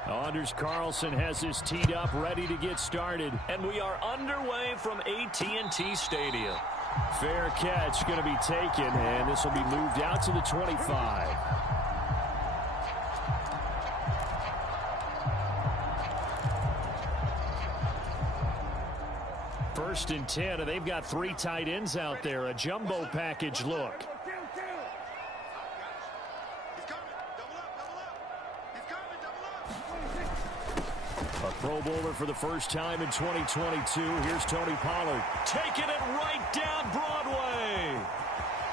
Anders Carlson has this teed up, ready to get started. And we are underway from AT&T Stadium. Fair catch going to be taken, and this will be moved out to the 25. First and 10, and they've got 3 tight ends out there. A jumbo package look. A Pro Bowler for the first time in 2022. Here's Tony Pollard. Taking it right down Broadway.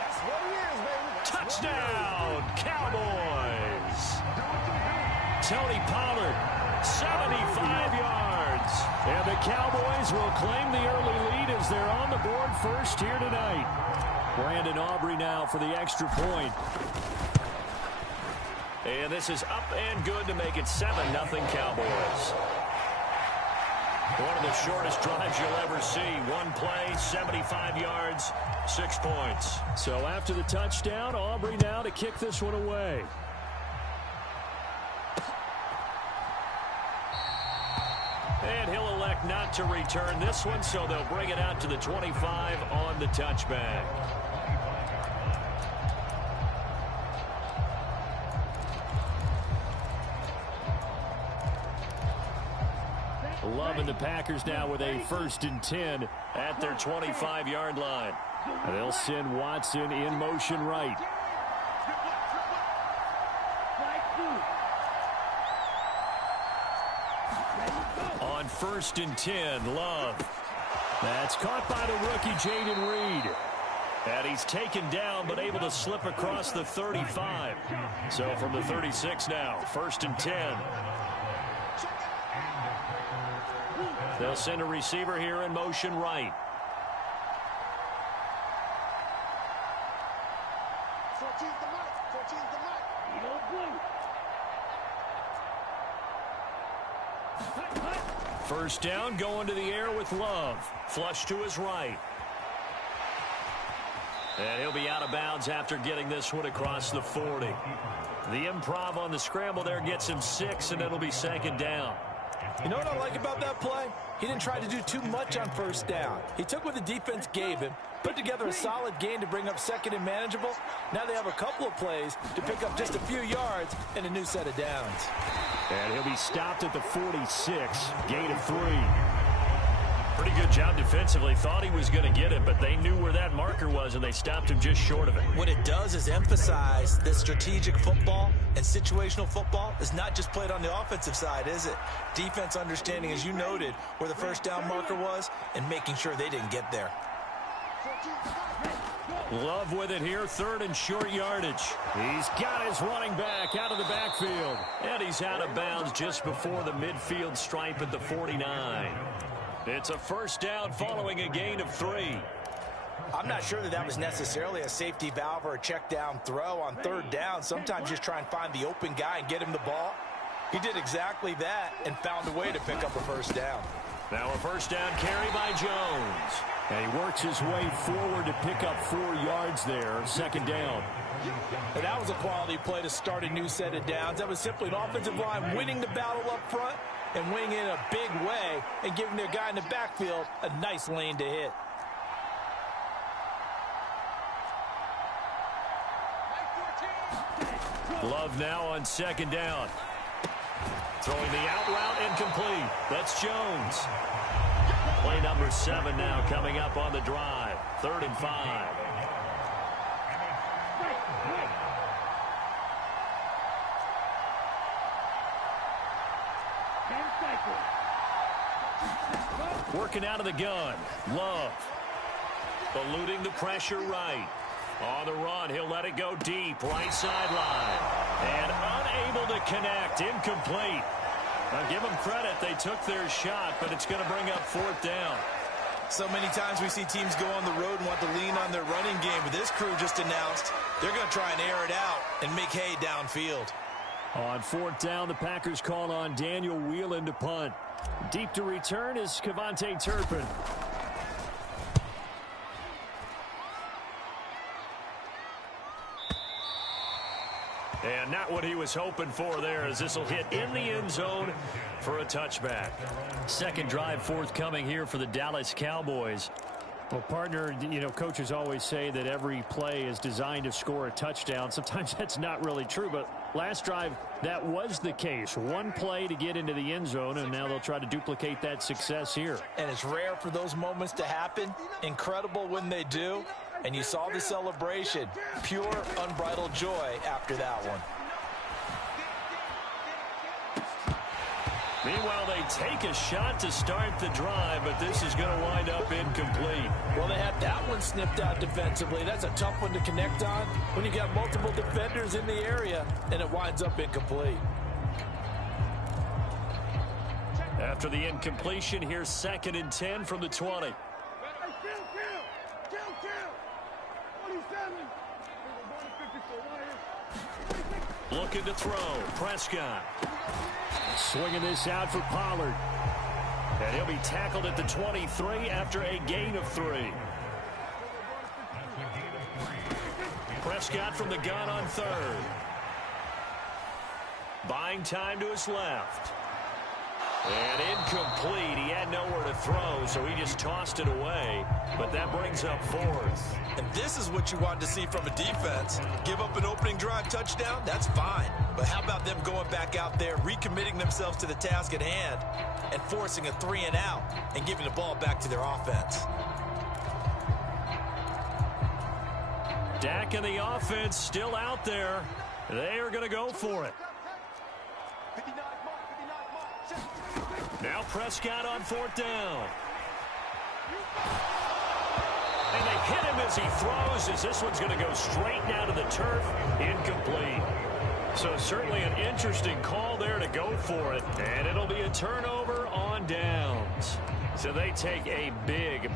That's what he is, baby. Touchdown, Cowboys. Tony Pollard, 75 yards. And the Cowboys will claim the early lead as they're on the board first here tonight. Brandon Aubrey now for the extra point. And this is up and good to make it 7-0 Cowboys. One of the shortest drives you'll ever see. One play, 75 yards, 6 points. So after the touchdown, Aubrey now to kick this one away. And he'll elect not to return this one, so they'll bring it out to the 25 on the touchback. Loving the Packers now with a 1st and 10 at their 25-yard line. And they'll send Watson in motion right. On 1st and 10, Love. That's caught by the rookie, Jaden Reed. And he's taken down, but able to slip across the 35. So from the 36 now, 1st and 10. They'll send a receiver here in motion right. First down, going to the air with Love. Flush to his right. And he'll be out of bounds after getting this one across the 40. The improv on the scramble there gets him 6, and it'll be 2nd down. You know what I like about that play? He didn't try to do too much on 1st down. He took what the defense gave him, put together a solid gain to bring up 2nd and manageable. Now they have a couple of plays to pick up just a few yards and a new set of downs. And he'll be stopped at the 46, gain of 3. Pretty good job defensively. Thought he was going to get it, but they knew where that marker was, and they stopped him just short of it. What it does is emphasize that strategic football and situational football is not just played on the offensive side, is it? Defense understanding, as you noted, where the 1st down marker was and making sure they didn't get there. Love with it here, 3rd and short yardage. He's got his running back out of the backfield. And he's out of bounds just before the midfield stripe at the 49. It's a 1st down following a gain of 3. I'm not sure that was necessarily a safety valve or a check down throw on 3rd down. Sometimes just try and find the open guy and get him the ball. He did exactly that and found a way to pick up a 1st down. Now a 1st down carry by Jones. And he works his way forward to pick up 4 yards there, 2nd down. And that was a quality play to start a new set of downs. That was simply an offensive line winning the battle up front and winning in a big way and giving their guy in the backfield a nice lane to hit. Love now on 2nd down. Throwing the out route incomplete. That's Jones. Play number 7 now coming up on the drive. 3rd and 5. Working out of the gun. Love. Eluding the pressure right. On the run, he'll let it go deep. Right sideline. And unable to connect. Incomplete. Now give them credit. They took their shot, but it's going to bring up 4th down. So many times we see teams go on the road and want to lean on their running game, but this crew just announced they're going to try and air it out and make hay downfield. On 4th down, the Packers call on Daniel Whelan to punt. Deep to return is Kevontae Turpin. And not what he was hoping for there, as this will hit in the end zone for a touchback. Second drive forthcoming here for the Dallas Cowboys. Well, partner, you know, coaches always say that every play is designed to score a touchdown. Sometimes that's not really true, but last drive, that was the case. One play to get into the end zone, and now they'll try to duplicate that success here. And it's rare for those moments to happen. Incredible when they do. And you saw the celebration. Pure, unbridled joy after that one. Meanwhile, they take a shot to start the drive, but this is going to wind up incomplete. Well, they had that one snipped out defensively. That's a tough one to connect on when you got multiple defenders in the area, and it winds up incomplete. After the incompletion, here's 2nd and 10 from the 20. Looking to throw. Prescott. Swinging this out for Pollard. And he'll be tackled at the 23 after a gain of 3. Prescott from the gun on 3rd. Buying time to his left. And incomplete. He had nowhere to throw, so he just tossed it away. But that brings up 4th. And this is what you want to see from a defense. Give up an opening drive touchdown, that's fine. But how about them going back out there, recommitting themselves to the task at hand, and forcing a 3 and out, and giving the ball back to their offense. Dak and the offense still out there. They are going to go for it. Now Prescott on 4th down. And they hit him as he throws, as this one's going to go straight down to the turf. Incomplete. So certainly an interesting call there to go for it. And it'll be a turnover on downs. So they take a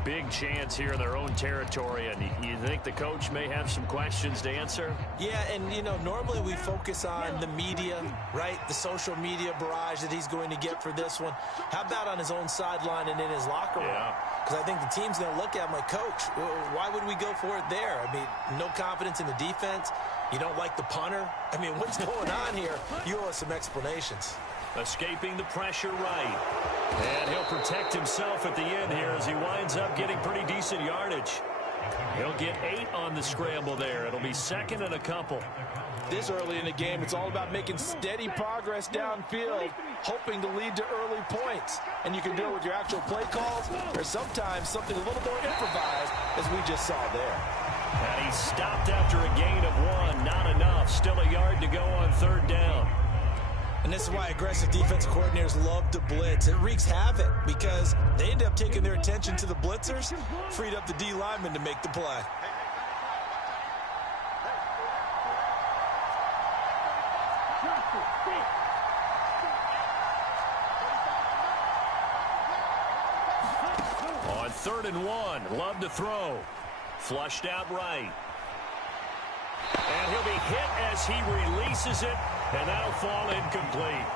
big chance here in their own territory. And you think the coach may have some questions to answer? Yeah, and, you know, normally we focus on the media, right? The social media barrage that he's going to get for this one. How about on his own sideline and in his locker room? Yeah. Because I think the team's going to look at him like, Coach, why would we go for it there? I mean, no confidence in the defense. You don't like the punter? I mean, what's going on here? You owe us some explanations. Escaping the pressure right. And he'll protect himself at the end here as he winds up getting pretty decent yardage. He'll get 8 on the scramble there. It'll be 2nd and a couple. This early in the game, it's all about making steady progress downfield, hoping to lead to early points. And you can do it with your actual play calls or sometimes something a little more improvised, as we just saw there. And he stopped after a gain of 1. Not enough. Still a yard to go on 3rd down. And this is why aggressive defensive coordinators love to blitz. It wreaks havoc because they end up taking their attention to the blitzers, freed up the D lineman to make the play. On 3rd and 1, Love to throw. Flushed out right. And he'll be hit as he releases it, and that'll fall incomplete.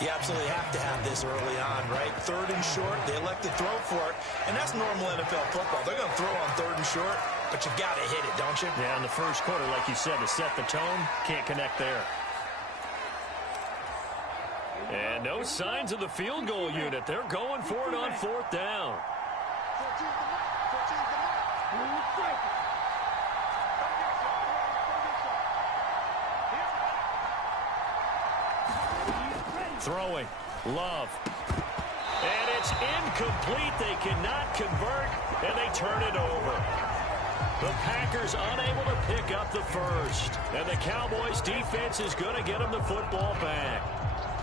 You absolutely have to have this early on, right? 3rd and short, they elect to throw for it, and that's normal NFL football. They're going to throw on 3rd and short, but you got to hit it, don't you? Yeah, in the first quarter, like you said, to set the tone, can't connect there. And no signs of the field goal unit. They're going for it on 4th down. Throwing. Love. And it's incomplete. They cannot convert, and they turn it over. The Packers unable to pick up the first. And the Cowboys defense is going to get them the football back.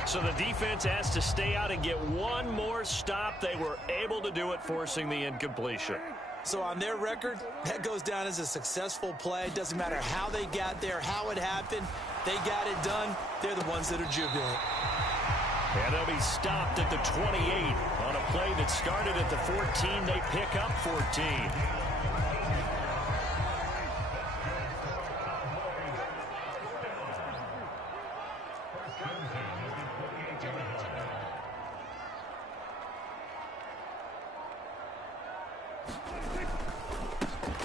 So the defense has to stay out and get one more stop. They were able to do it, forcing the incompletion. So on their record, that goes down as a successful play. Doesn't matter how they got there, how it happened. They got it done. They're the ones that are jubilant. And they'll be stopped at the 28 on a play that started at the 14. They pick up 14.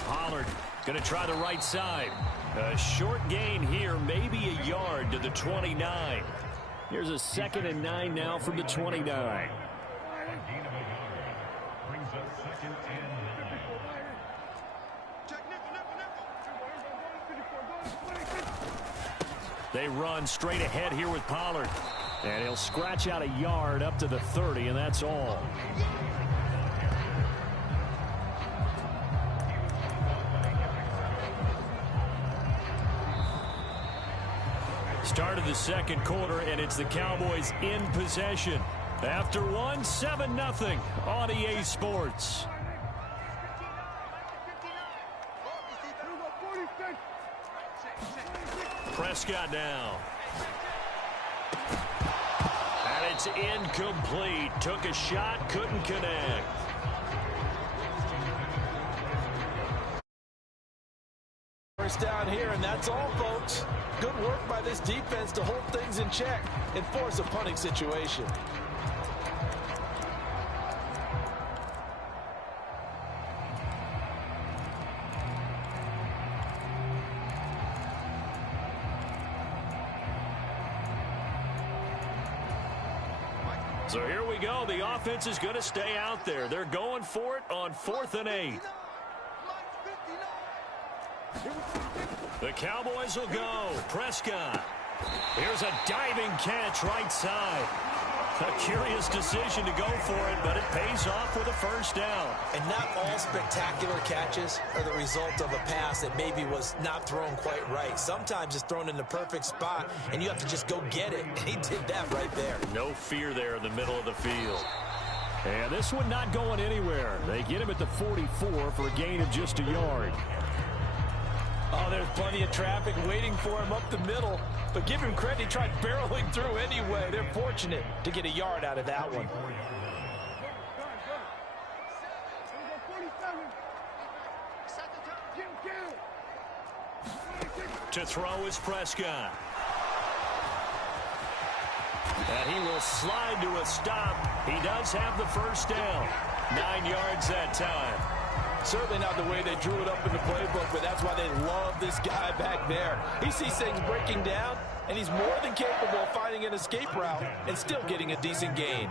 Pollard going to try the right side. A short gain here, maybe. yard to the 29. Here's a 2nd and 9 now from the 29. They run straight ahead here with Pollard. And he'll scratch out a yard up to the 30, and that's all. Start of the second quarter, and it's the Cowboys in possession. After one, 7-0 on EA Sports. Prescott now. And it's incomplete. Took a shot, couldn't connect. First down here, and that's all, folks. Good work by this defense to hold things in check and force a punting situation. So here we go. The offense is going to stay out there. They're going for it on 4th and 8. The Cowboys will go. Prescott. Here's a diving catch right side. A curious decision to go for it, but it pays off with a first down. And not all spectacular catches are the result of a pass that maybe was not thrown quite right. Sometimes it's thrown in the perfect spot, and you have to just go get it. And he did that right there. No fear there in the middle of the field. And this one not going anywhere. They get him at the 44 for a gain of just a yard. Oh, there's plenty of traffic waiting for him up the middle. But give him credit, he tried barreling through anyway. They're fortunate to get a yard out of that one. To throw is Prescott. And he will slide to a stop. He does have the first down. 9 yards that time. Certainly not the way they drew it up in the playbook, but that's why they love this guy back there. He sees things breaking down, and he's more than capable of finding an escape route and still getting a decent gain.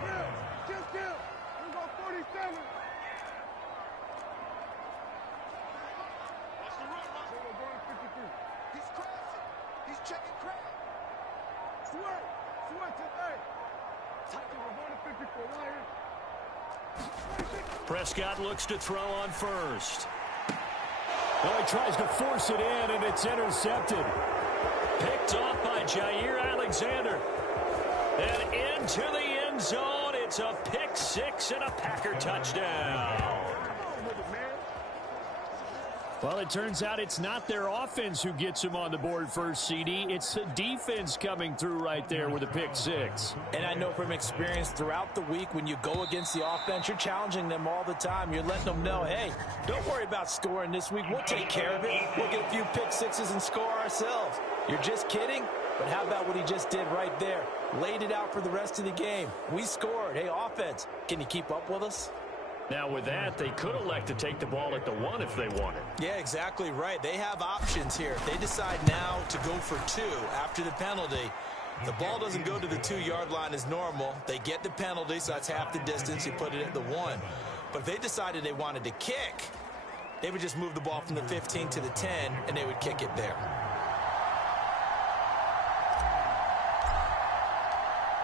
Prescott looks to throw on first. Well, he tries to force it in, and it's intercepted. Picked off by Jair Alexander. And into the end zone. It's a pick six and a Packer touchdown. Well, it turns out it's not their offense who gets him on the board first, CD. It's the defense coming through right there with a pick six. And I know from experience throughout the week, when you go against the offense, you're challenging them all the time. You're letting them know, hey, don't worry about scoring this week. We'll take care of it. We'll get a few pick sixes and score ourselves. You're just kidding? But how about what he just did right there? Laid it out for the rest of the game. We scored. Hey, offense, can you keep up with us? Now, with that, they could elect to take the ball at the 1 if they wanted. Yeah, exactly right. They have options here. If they decide now to go for 2 after the penalty, the ball doesn't go to the 2-yard line as normal. They get the penalty, so that's half the distance. You put it at the 1. But if they decided they wanted to kick, they would just move the ball from the 15 to the 10, and they would kick it there.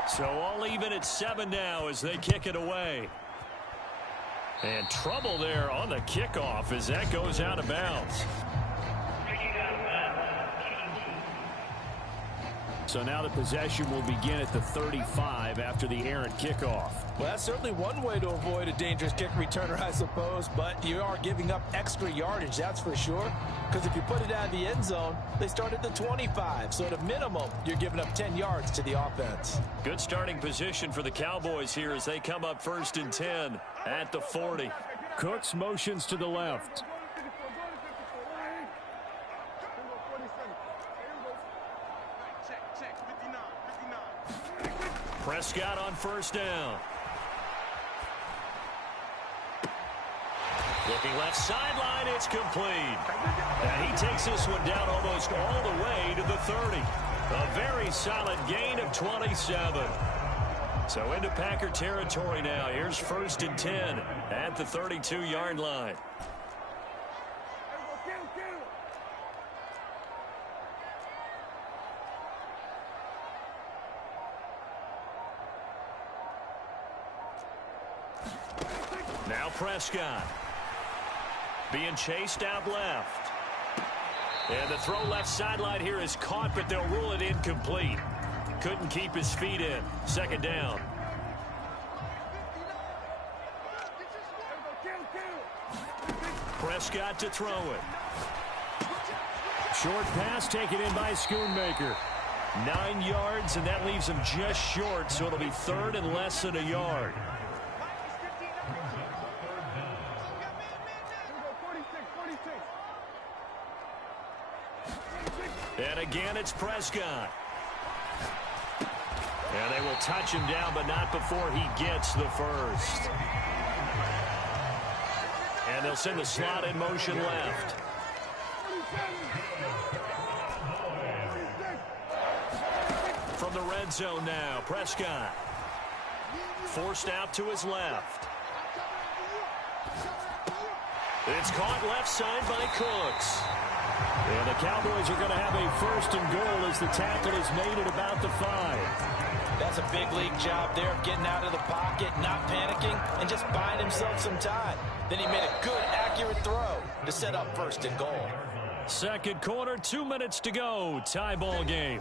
So all even at 7 now as they kick it away. And trouble there on the kickoff as that goes out of bounds. So now the possession will begin at the 35 after the errant kickoff. Well, that's certainly one way to avoid a dangerous kick returner, I suppose, but you are giving up extra yardage, that's for sure. Because if you put it out of the end zone, they start at the 25. So at a minimum, you're giving up 10 yards to the offense. Good starting position for the Cowboys here as they come up 1st and 10 at the 40. Cooks motions to the left. Prescott on 1st down. Looking left sideline, it's complete. And he takes this one down almost all the way to the 30. A very solid gain of 27. So into Packer territory now. Here's 1st and 10 at the 32-yard line. Now Prescott. Being chased out left. And the throw left sideline here is caught, but they'll rule it incomplete. Couldn't keep his feet in. 2nd down. Prescott to throw it. Short pass taken in by Schoonmaker. 9 yards, and that leaves him just short, so it'll be 3rd and less than a yard. And again, it's Prescott. And they will touch him down, but not before he gets the first. And they'll send the slot in motion left. From the red zone now, Prescott. Forced out to his left. It's caught left side by Cooks. And the Cowboys are going to have a 1st and goal as the tackle is made at about the 5. That's a big league job there of getting out of the pocket, not panicking, and just buying himself some time. Then he made a good, accurate throw to set up 1st and goal. 2nd quarter, 2 minutes to go. Tie ball game.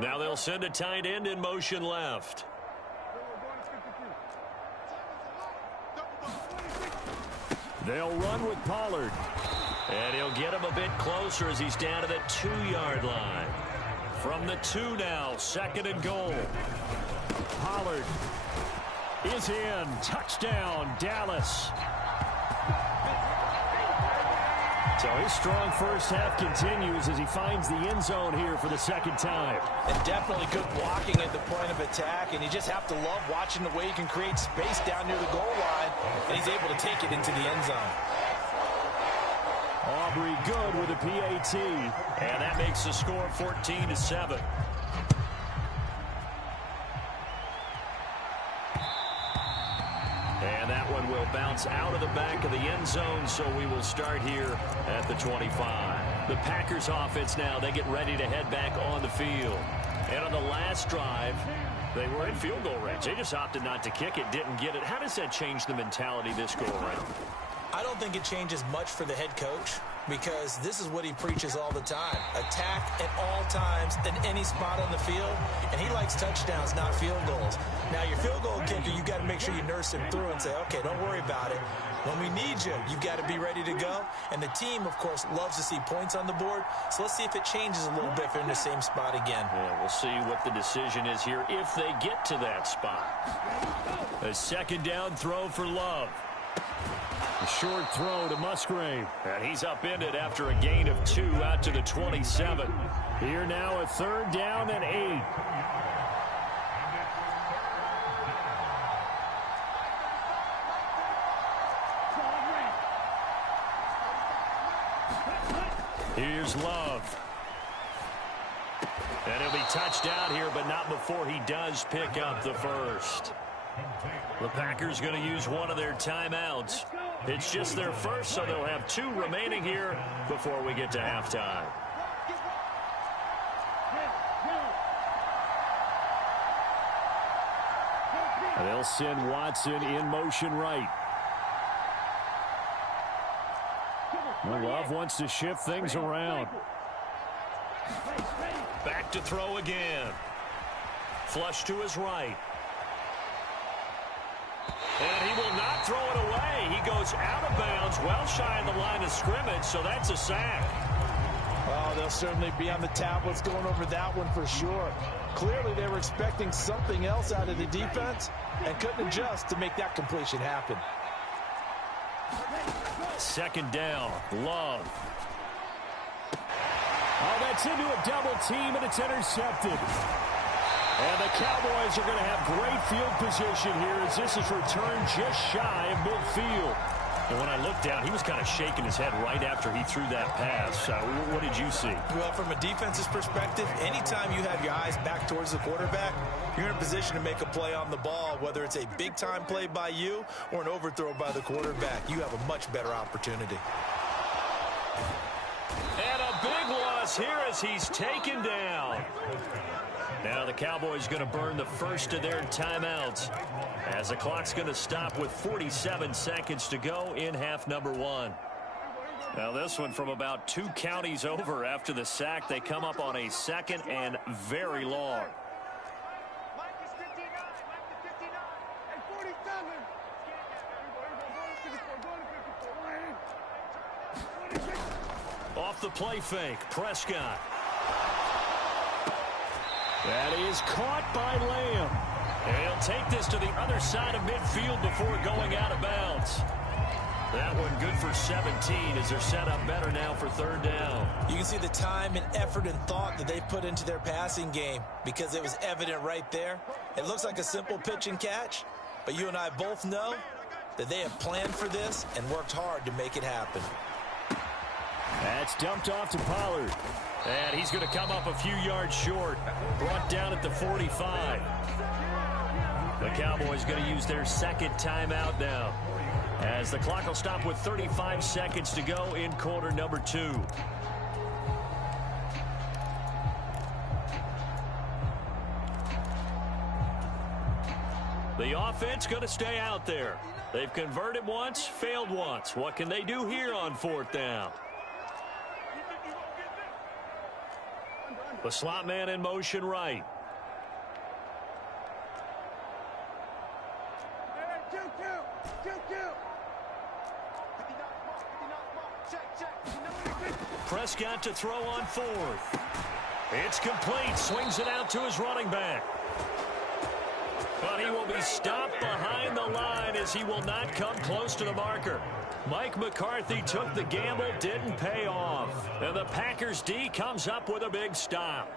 Now they'll send a tight end in motion left. They'll run with Pollard. And he'll get him a bit closer as he's down to the 2-yard line. From the 2 now, 2nd and goal. Pollard is in. Touchdown, Dallas. So his strong first half continues as he finds the end zone here for the 2nd time. And definitely good blocking at the point of attack, and you just have to love watching the way he can create space down near the goal line, and he's able to take it into the end zone. Aubrey good with a PAT. And that makes the score 14-7. And that one will bounce out of the back of the end zone, so we will start here at the 25. The Packers offense now, they get ready to head back on the field. And on the last drive, they were in field goal range. They just opted not to kick it, didn't get it. How does that change the mentality this go around? I don't think it changes much for the head coach, because this is what he preaches all the time. Attack at all times in any spot on the field, and he likes touchdowns, not field goals. Now, your field goal kicker, you got to make sure you nurse him through and say, okay, don't worry about it. When we need you, you've got to be ready to go. And the team, of course, loves to see points on the board. So let's see if it changes a little bit if they're in the same spot again. Yeah, we'll see what the decision is here if they get to that spot. A 2nd down throw for Love. A short throw to Musgrave. And he's upended after a gain of 2 out to the 27. Here now a 3rd down and 8. Here's Love. And he'll be touched out here, but not before he does pick up the first. The Packers going to use one of their timeouts. It's just their first, so they'll have 2 remaining here before we get to halftime. They'll send Watson in motion right. Love wants to shift things around. Back to throw again. Flush to his right. And he will not throw it away. He goes out of bounds, well shy of the line of scrimmage, so that's a sack. Oh, they'll certainly be on the tablets going over that one for sure. Clearly, they were expecting something else out of the defense and couldn't adjust to make that completion happen. Second down, Love. Oh, that's into a double team, and it's intercepted. And the Cowboys are going to have great field position here as this is returned just shy of midfield. And when I looked down, he was kind of shaking his head right after he threw that pass. What did you see? Well, from a defense's perspective, anytime you have your eyes back towards the quarterback, you're in a position to make a play on the ball, whether it's a big-time play by you or an overthrow by the quarterback. You have a much better opportunity. And a big loss here as he's taken down. Now the Cowboys going to burn the first of their timeouts as the clock's going to stop with 47 seconds to go in half number 1. Now this one from about 2 counties over after the sack. They come up on a second and very long. Mike is 59, Mike is 59, and 47. Off the play fake, Prescott. That is caught by Lamb. And he'll take this to the other side of midfield before going out of bounds. That one good for 17 as they're set up better now for third down. You can see the time and effort and thought that they've put into their passing game because it was evident right there. It looks like a simple pitch and catch, but you and I both know that they have planned for this and worked hard to make it happen. That's dumped off to Pollard. And he's going to come up a few yards short. Brought down at the 45. The Cowboys going to use their second timeout now, as the clock will stop with 35 seconds to go in quarter number 2. The offense going to stay out there. They've converted once, failed once. What can they do here on fourth down? The slot man in motion right. Prescott to throw on fourth. It's complete. Swings it out to his running back. But he will be stopped behind the line as he will not come close to the marker. Mike McCarthy took the gamble, didn't pay off. And the Packers D comes up with a big stop.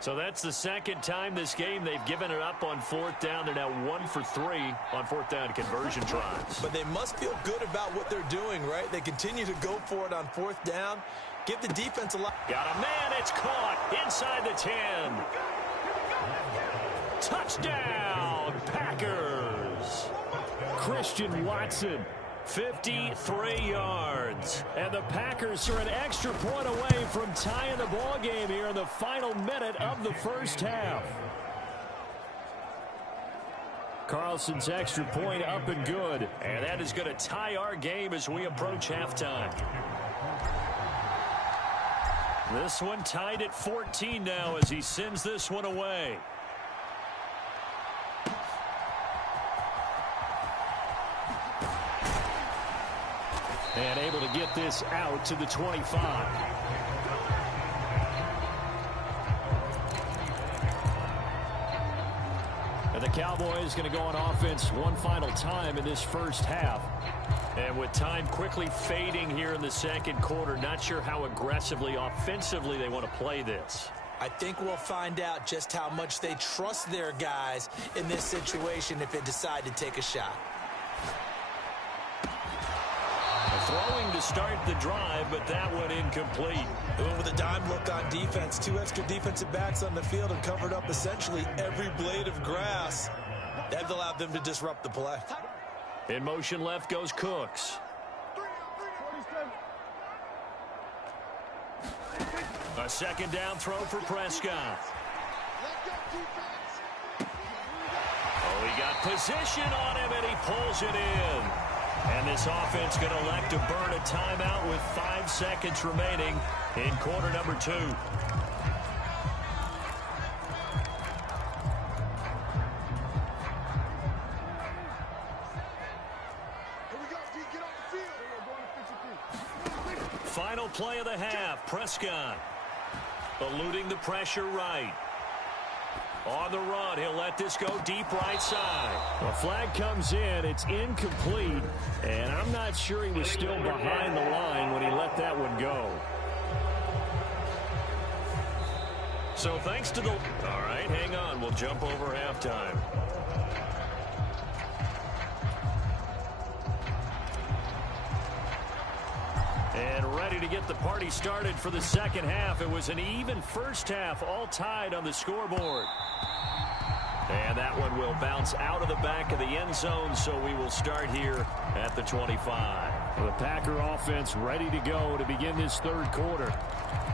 So that's the second time this game they've given it up on fourth down. They're now 1 for 3 on fourth down conversion tries. But they must feel good about what they're doing, right? They continue to go for it on fourth down. Give the defense a lot. Got a man, it's caught inside the 10. Touchdown, Packers. Christian Watson. 53 yards. And the Packers are an extra point away from tying the ball game here in the final minute of the first half. Carlson's extra point up and good. And that is going to tie our game as we approach halftime. This one tied at 14 now as he sends this one away. And able to get this out to the 25. And the Cowboys going to go on offense one final time in this first half. And with time quickly fading here in the second quarter, not sure how aggressively, offensively they want to play this. I think we'll find out just how much they trust their guys in this situation if they decide to take a shot. Throwing to start the drive, but that one incomplete. With a dime look on defense, 2 extra defensive backs on the field and covered up essentially every blade of grass. That allowed them to disrupt the play. In motion left goes Cooks. A second down throw for Prescott. Oh, he got position on him, and he pulls it in. And this offense going to elect to burn a timeout with 5 seconds remaining in quarter number 2. Final play of the half. Prescott eluding the pressure right. On the run, he'll let this go deep right side. A flag comes in. It's incomplete. And I'm not sure he was still behind the line when he let that one go. So thanks to the... All right, hang on. We'll jump over halftime. And ready to get the party started for the second half. It was an even first half, all tied on the scoreboard. And that one will bounce out of the back of the end zone, so we will start here at the 25. The Packer offense ready to go to begin this third quarter.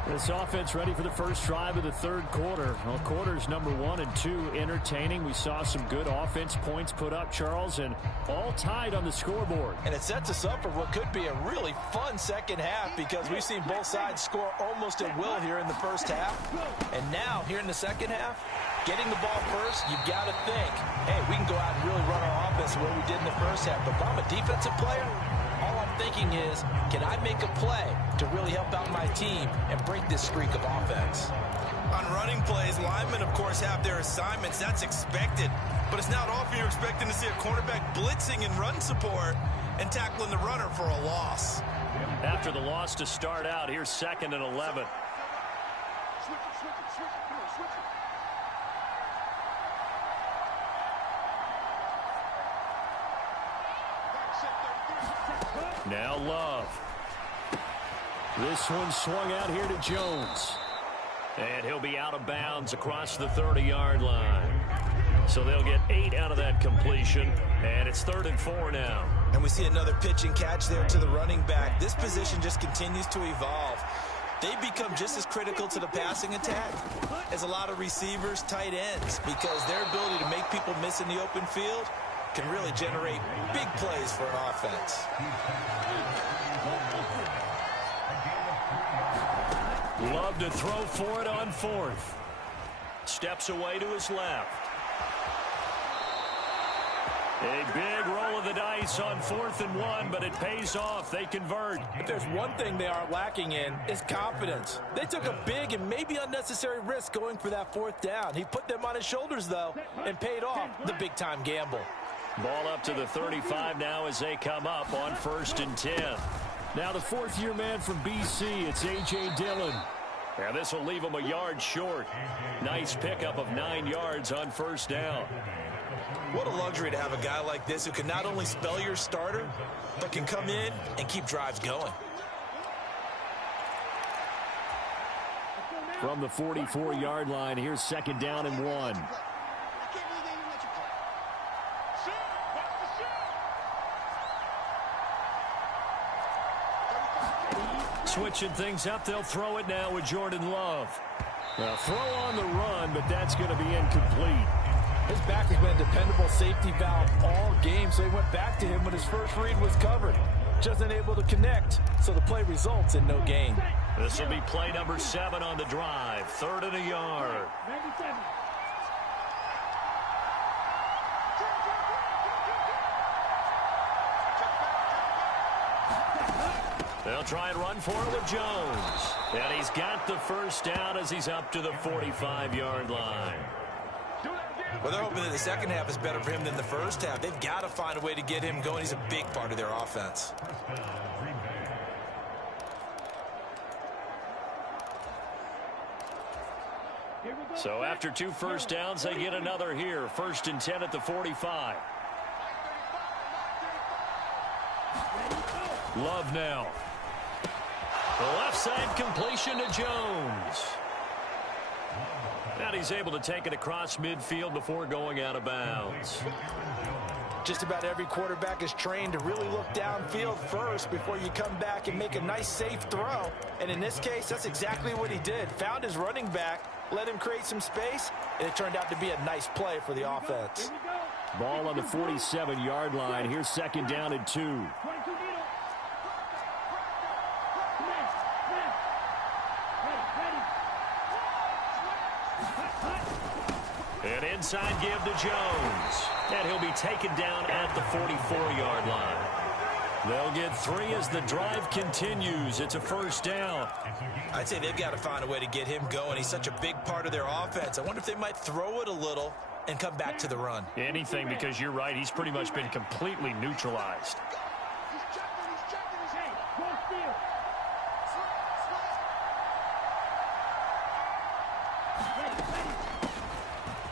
This offense ready for the first drive of the third quarter. Well, quarters number 1 and 2 entertaining. We saw some good offense points put up, Charles, and all tied on the scoreboard. And it sets us up for what could be a really fun second half because we've seen both sides score almost at will here in the first half. And now, here in the second half, getting the ball first, you've got to think, hey, we can go out and really run our offense the way we did in the first half. But if I'm a defensive player, all I'm thinking is, can I make a play to really help out my team and break this streak of offense? On running plays, linemen, of course, have their assignments. That's expected. But it's not often you're expecting to see a cornerback blitzing in run support and tackling the runner for a loss. After the loss to start out, here's 2nd and 11. Now Love. This one swung out here to Jones. And he'll be out of bounds across the 30-yard line. So they'll get 8 out of that completion. And it's 3rd and 4 now. And we see another pitch and catch there to the running back. This position just continues to evolve. They become just as critical to the passing attack as a lot of receivers, tight ends, because their ability to make people miss in the open field can really generate big plays for an offense. Love to throw for it on 4th. Steps away to his left. A big roll of the dice on 4th and 1, but it pays off. They convert. If there's one thing they are lacking in, it's confidence. They took a big and maybe unnecessary risk going for that 4th down. He put them on his shoulders, though, and paid off the big-time gamble. Ball up to the 35 now as they come up on 1st and 10. Now the 4th-year man from BC, it's A.J. Dillon. Now this will leave him a yard short. Nice pickup of 9 yards on 1st down. What a luxury to have a guy like this who can not only spell your starter, but can come in and keep drives going. From the 44-yard line, here's 2nd down and 1. Switching things up, they'll throw it now with Jordan Love. Now throw on the run, but that's going to be incomplete. His back has been a dependable safety valve all game, so he went back to him when his first read was covered. Just unable to connect, so the play results in no gain. This will be play number 7 on the drive. 3rd and a yard. They'll try and run for it with Jones. And he's got the first down as he's up to the 45-yard line. Well, they're hoping that the second half is better for him than the first half. They've got to find a way to get him going. He's a big part of their offense. So after 2 first downs, they get another here. 1st and 10 at the 45. Love now. The left side completion to Jones. And he's able to take it across midfield before going out of bounds. Just about every quarterback is trained to really look downfield first before you come back and make a nice, safe throw. And in this case, that's exactly what he did. Found his running back, let him create some space, and it turned out to be a nice play for the offense. Ball on the 47-yard line. Here's 2nd down and 2. An inside give to Jones. And he'll be taken down at the 44-yard line. They'll get 3 as the drive continues. It's a first down. I'd say they've got to find a way to get him going. He's such a big part of their offense. I wonder if they might throw it a little and come back to the run. Anything, because you're right. He's pretty much been completely neutralized.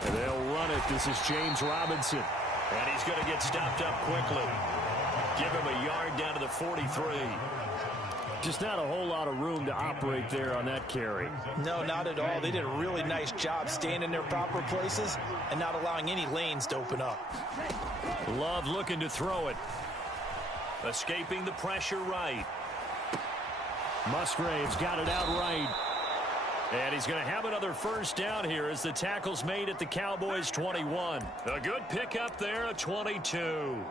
And they'll run it. This is James Robinson. And he's going to get stopped up quickly. Give him a yard down to the 43. Just not a whole lot of room to operate there on that carry. No, not at all. They did a really nice job staying in their proper places and not allowing any lanes to open up. Love looking to throw it. Escaping the pressure right. Musgrave's got it out right. And he's going to have another first down here as the tackle's made at the Cowboys' 21. A good pickup there, a 22.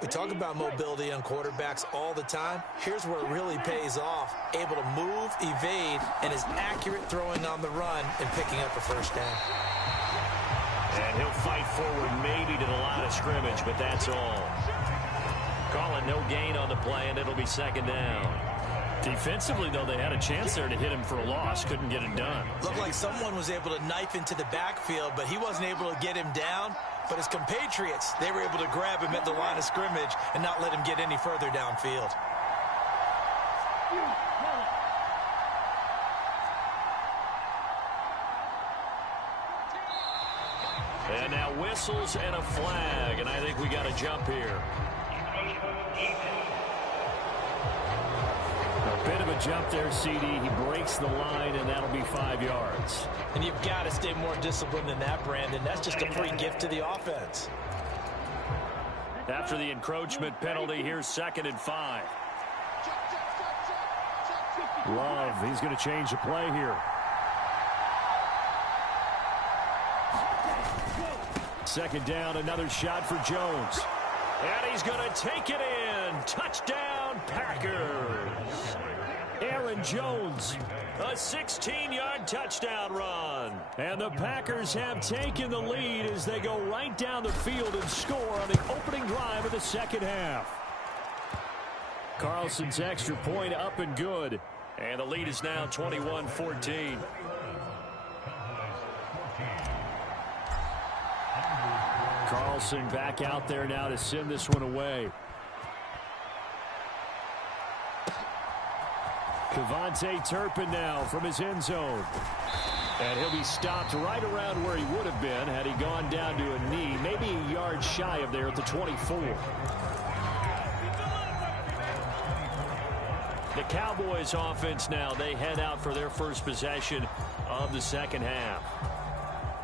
We talk about mobility on quarterbacks all the time. Here's where it really pays off. Able to move, evade, and is accurate throwing on the run and picking up a first down. And he'll fight forward maybe to the line of scrimmage, but that's all. Calling no gain on the play, and it'll be second down. Defensively, though, they had a chance there to hit him for a loss. Couldn't get it done. Looked like someone was able to knife into the backfield, but he wasn't able to get him down. But his compatriots, they were able to grab him at the line of scrimmage and not let him get any further downfield. And now whistles and a flag, and I think we got a jump here. A bit of a jump there, CD. He breaks the line, and that'll be 5 yards. And you've got to stay more disciplined than that, Brandon. That's just a free gift to the offense. After the encroachment penalty, here's 2nd and 5. Love, he's going to change the play here. Second down, another shot for Jones. And he's going to take it in. Touchdown, Packers. Aaron Jones. A 16-yard touchdown run. And the Packers have taken the lead as they go right down the field and score on the opening drive of the second half. Carlson's extra point up and good. And the lead is now 21-14. Carlson back out there now to send this one away. Kevontae Turpin now from his end zone. And he'll be stopped right around where he would have been had he gone down to a knee, maybe a yard shy of there at the 24. The Cowboys offense now, they head out for their first possession of the second half.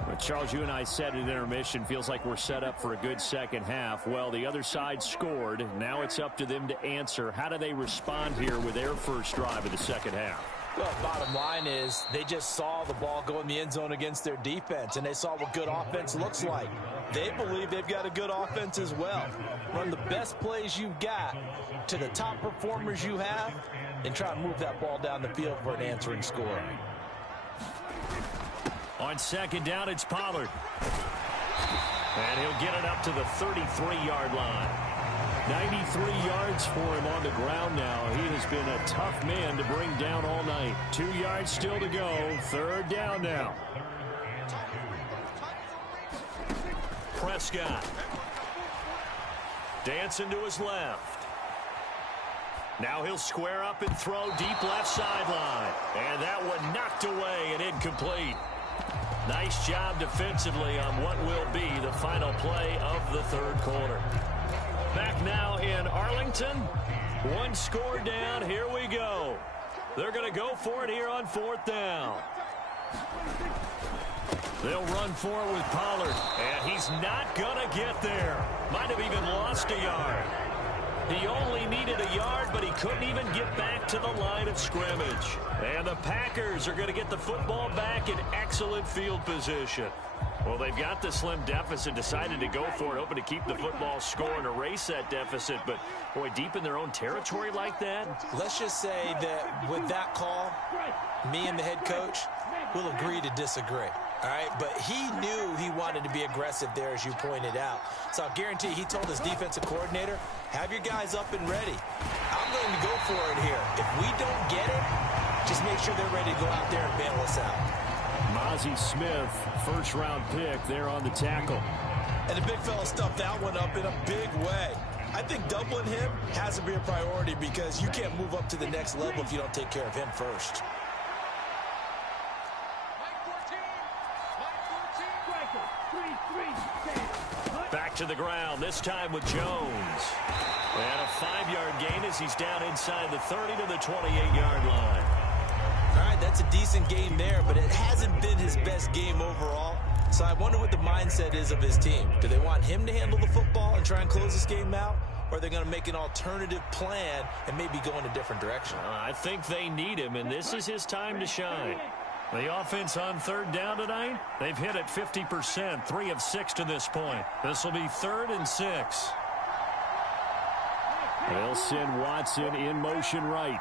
Well, Charles, you and I said at intermission, feels like we're set up for a good second half. Well, the other side scored. Now it's up to them to answer. How do they respond here with their first drive of the second half? Well, bottom line is they just saw the ball go in the end zone against their defense, and they saw what good offense looks like. They believe they've got a good offense as well. Run the best plays you've got to the top performers you have and try to move that ball down the field for an answering score. On second down, it's Pollard. And he'll get it up to the 33-yard line. 93 yards for him on the ground now. He has been a tough man to bring down all night. 2 yards still to go. Third down now. Prescott. Dancing to his left. Now he'll square up and throw deep left sideline. And that one knocked away and incomplete. Nice job defensively on what will be the final play of the third quarter. Back now in Arlington. One score down. Here we go. They're going to go for it here on fourth down. They'll run for it with Pollard. And he's not going to get there. Might have even lost a yard. He only needed a yard, but he couldn't even get back to the line of scrimmage. And the Packers are going to get the football back in excellent field position. Well, they've got the slim deficit, decided to go for it, hoping to keep the football score and erase that deficit. But, boy, deep in their own territory like that. Let's just say that with that call, me and the head coach will agree to disagree. All right, but he knew he wanted to be aggressive there, as you pointed out. So I'll guarantee he told his defensive coordinator, have your guys up and ready. I'm going to go for it here. If we don't get it, just make sure they're ready to go out there and bail us out. Mozzie Smith, first-round pick there on the tackle. And the big fella stuffed that one up in a big way. I think doubling him has to be a priority because you can't move up to the next level if you don't take care of him first. Back to the ground, this time with Jones. And a 5-yard gain as he's down inside the 30 to the 28-yard line. All right, that's a decent game there, but it hasn't been his best game overall. So I wonder what the mindset is of his team. Do they want him to handle the football and try and close this game out? Or are they going to make an alternative plan and maybe go in a different direction? I think they need him, and this is his time to shine. The offense on third down tonight, they've hit it 50%, 3 of 6 to this point. This will be 3rd and 6. They'll send Watson in motion right.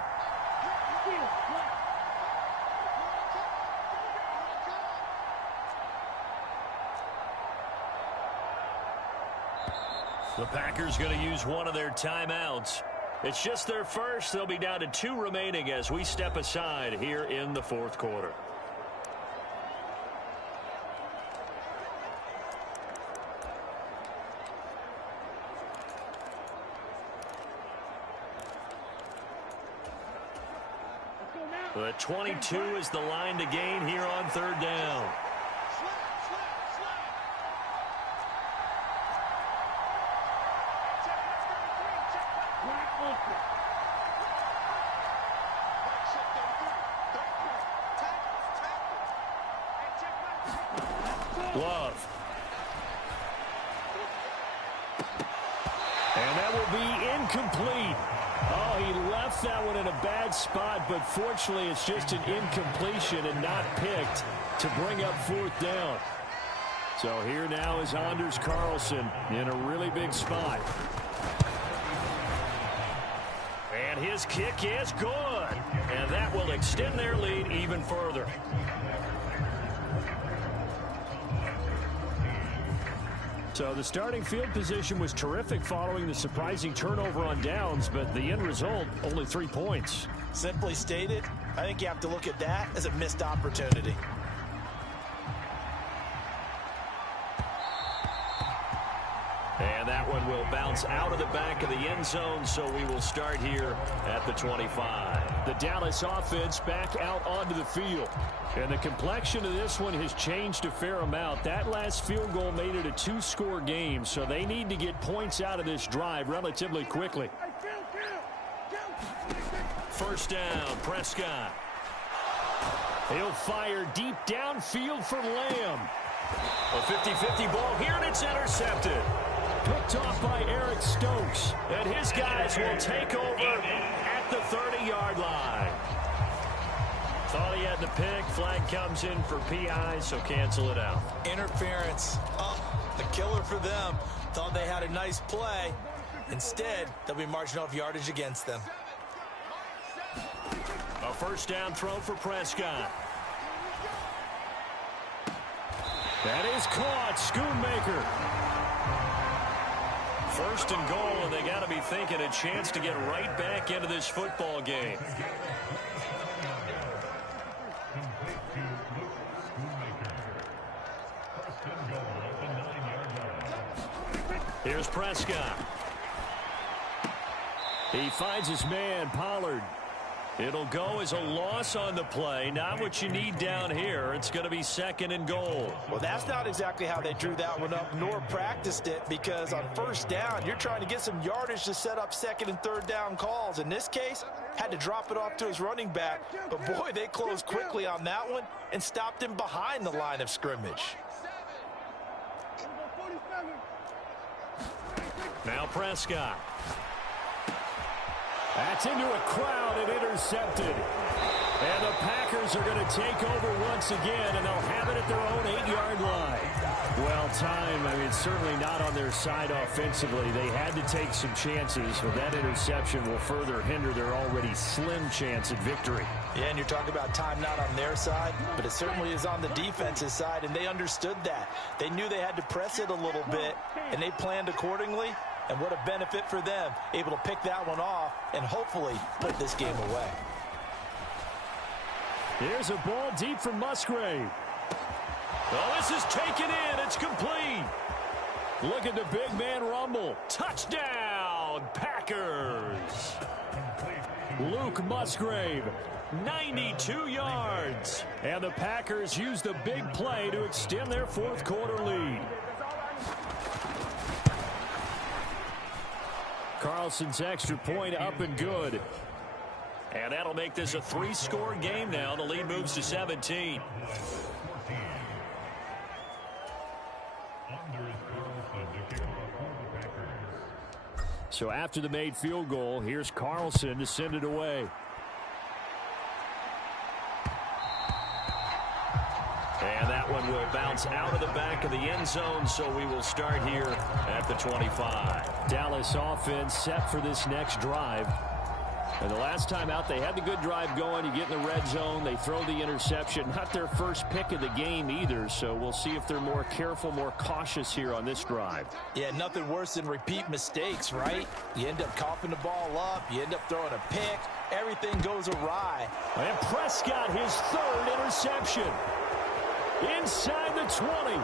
The Packers going to use one of their timeouts. It's just their first. They'll be down to 2 remaining as we step aside here in the 4th quarter. The 22 is the line to gain here on 3rd down. Love. And that will be incomplete. Oh, he left that one in a bad spot, but fortunately it's just an incompletion and not picked to bring up 4th down. So here now is Anders Carlson in a really big spot. And his kick is good. And that will extend their lead even further. So the starting field position was terrific following the surprising turnover on downs, but the end result, only 3 points. Simply stated, I think you have to look at that as a missed opportunity. And that one will bounce out of the back of the end zone, so we will start here at the 25. The Dallas offense back out onto the field. And the complexion of this one has changed a fair amount. That last field goal made it a 2-score game, so they need to get points out of this drive relatively quickly. 1st down, Prescott. He'll fire deep downfield for Lamb. A 50-50 ball here, and it's intercepted. Picked off by Eric Stokes. And his guys will take over at the 30-yard line. Thought he had the pick. Flag comes in for PI, so cancel it out. Interference. Oh, the killer for them. Thought they had a nice play. Instead, they'll be marching off yardage against them. A 1st down throw for Prescott. That is caught. Schoonmaker. 1st and goal, and they got to be thinking a chance to get right back into this football game. Here's Prescott. He finds his man, Pollard. It'll go as a loss on the play. Not what you need down here. It's going to be 2nd and goal. Well, that's not exactly how they drew that one up nor practiced it, because on 1st down, you're trying to get some yardage to set up 2nd and 3rd down calls. In this case, had to drop it off to his running back. But, boy, they closed quickly on that one and stopped him behind the line of scrimmage. Now Prescott. That's into a crowd and intercepted. And the Packers are going to take over once again, and they'll have it at their own 8-yard line. Well, it's certainly not on their side offensively. They had to take some chances, but that interception will further hinder their already slim chance at victory. Yeah, and you're talking about time not on their side, but it certainly is on the defense's side, and they understood that. They knew they had to press it a little bit, and they planned accordingly, and what a benefit for them, able to pick that one off and hopefully put this game away. Here's a ball deep from Musgrave. Oh, this is taken in. It's complete. Look at the big man rumble. Touchdown, Packers. Luke Musgrave, 92 yards. And the Packers use the big play to extend their fourth quarter lead. Carlson's extra point up and good. And that'll make this a 3-score game now. The lead moves to 17. So after the made field goal, here's Carlson to send it away. And that one will bounce out of the back of the end zone, so we will start here at the 25. Dallas offense set for this next drive. And the last time out, they had the good drive going. You get in the red zone, they throw the interception. Not their first pick of the game either, so we'll see if they're more careful, more cautious here on this drive. Yeah, nothing worse than repeat mistakes, right? You end up coughing the ball up, you end up throwing a pick, everything goes awry. And Prescott, his third interception. Inside the 20.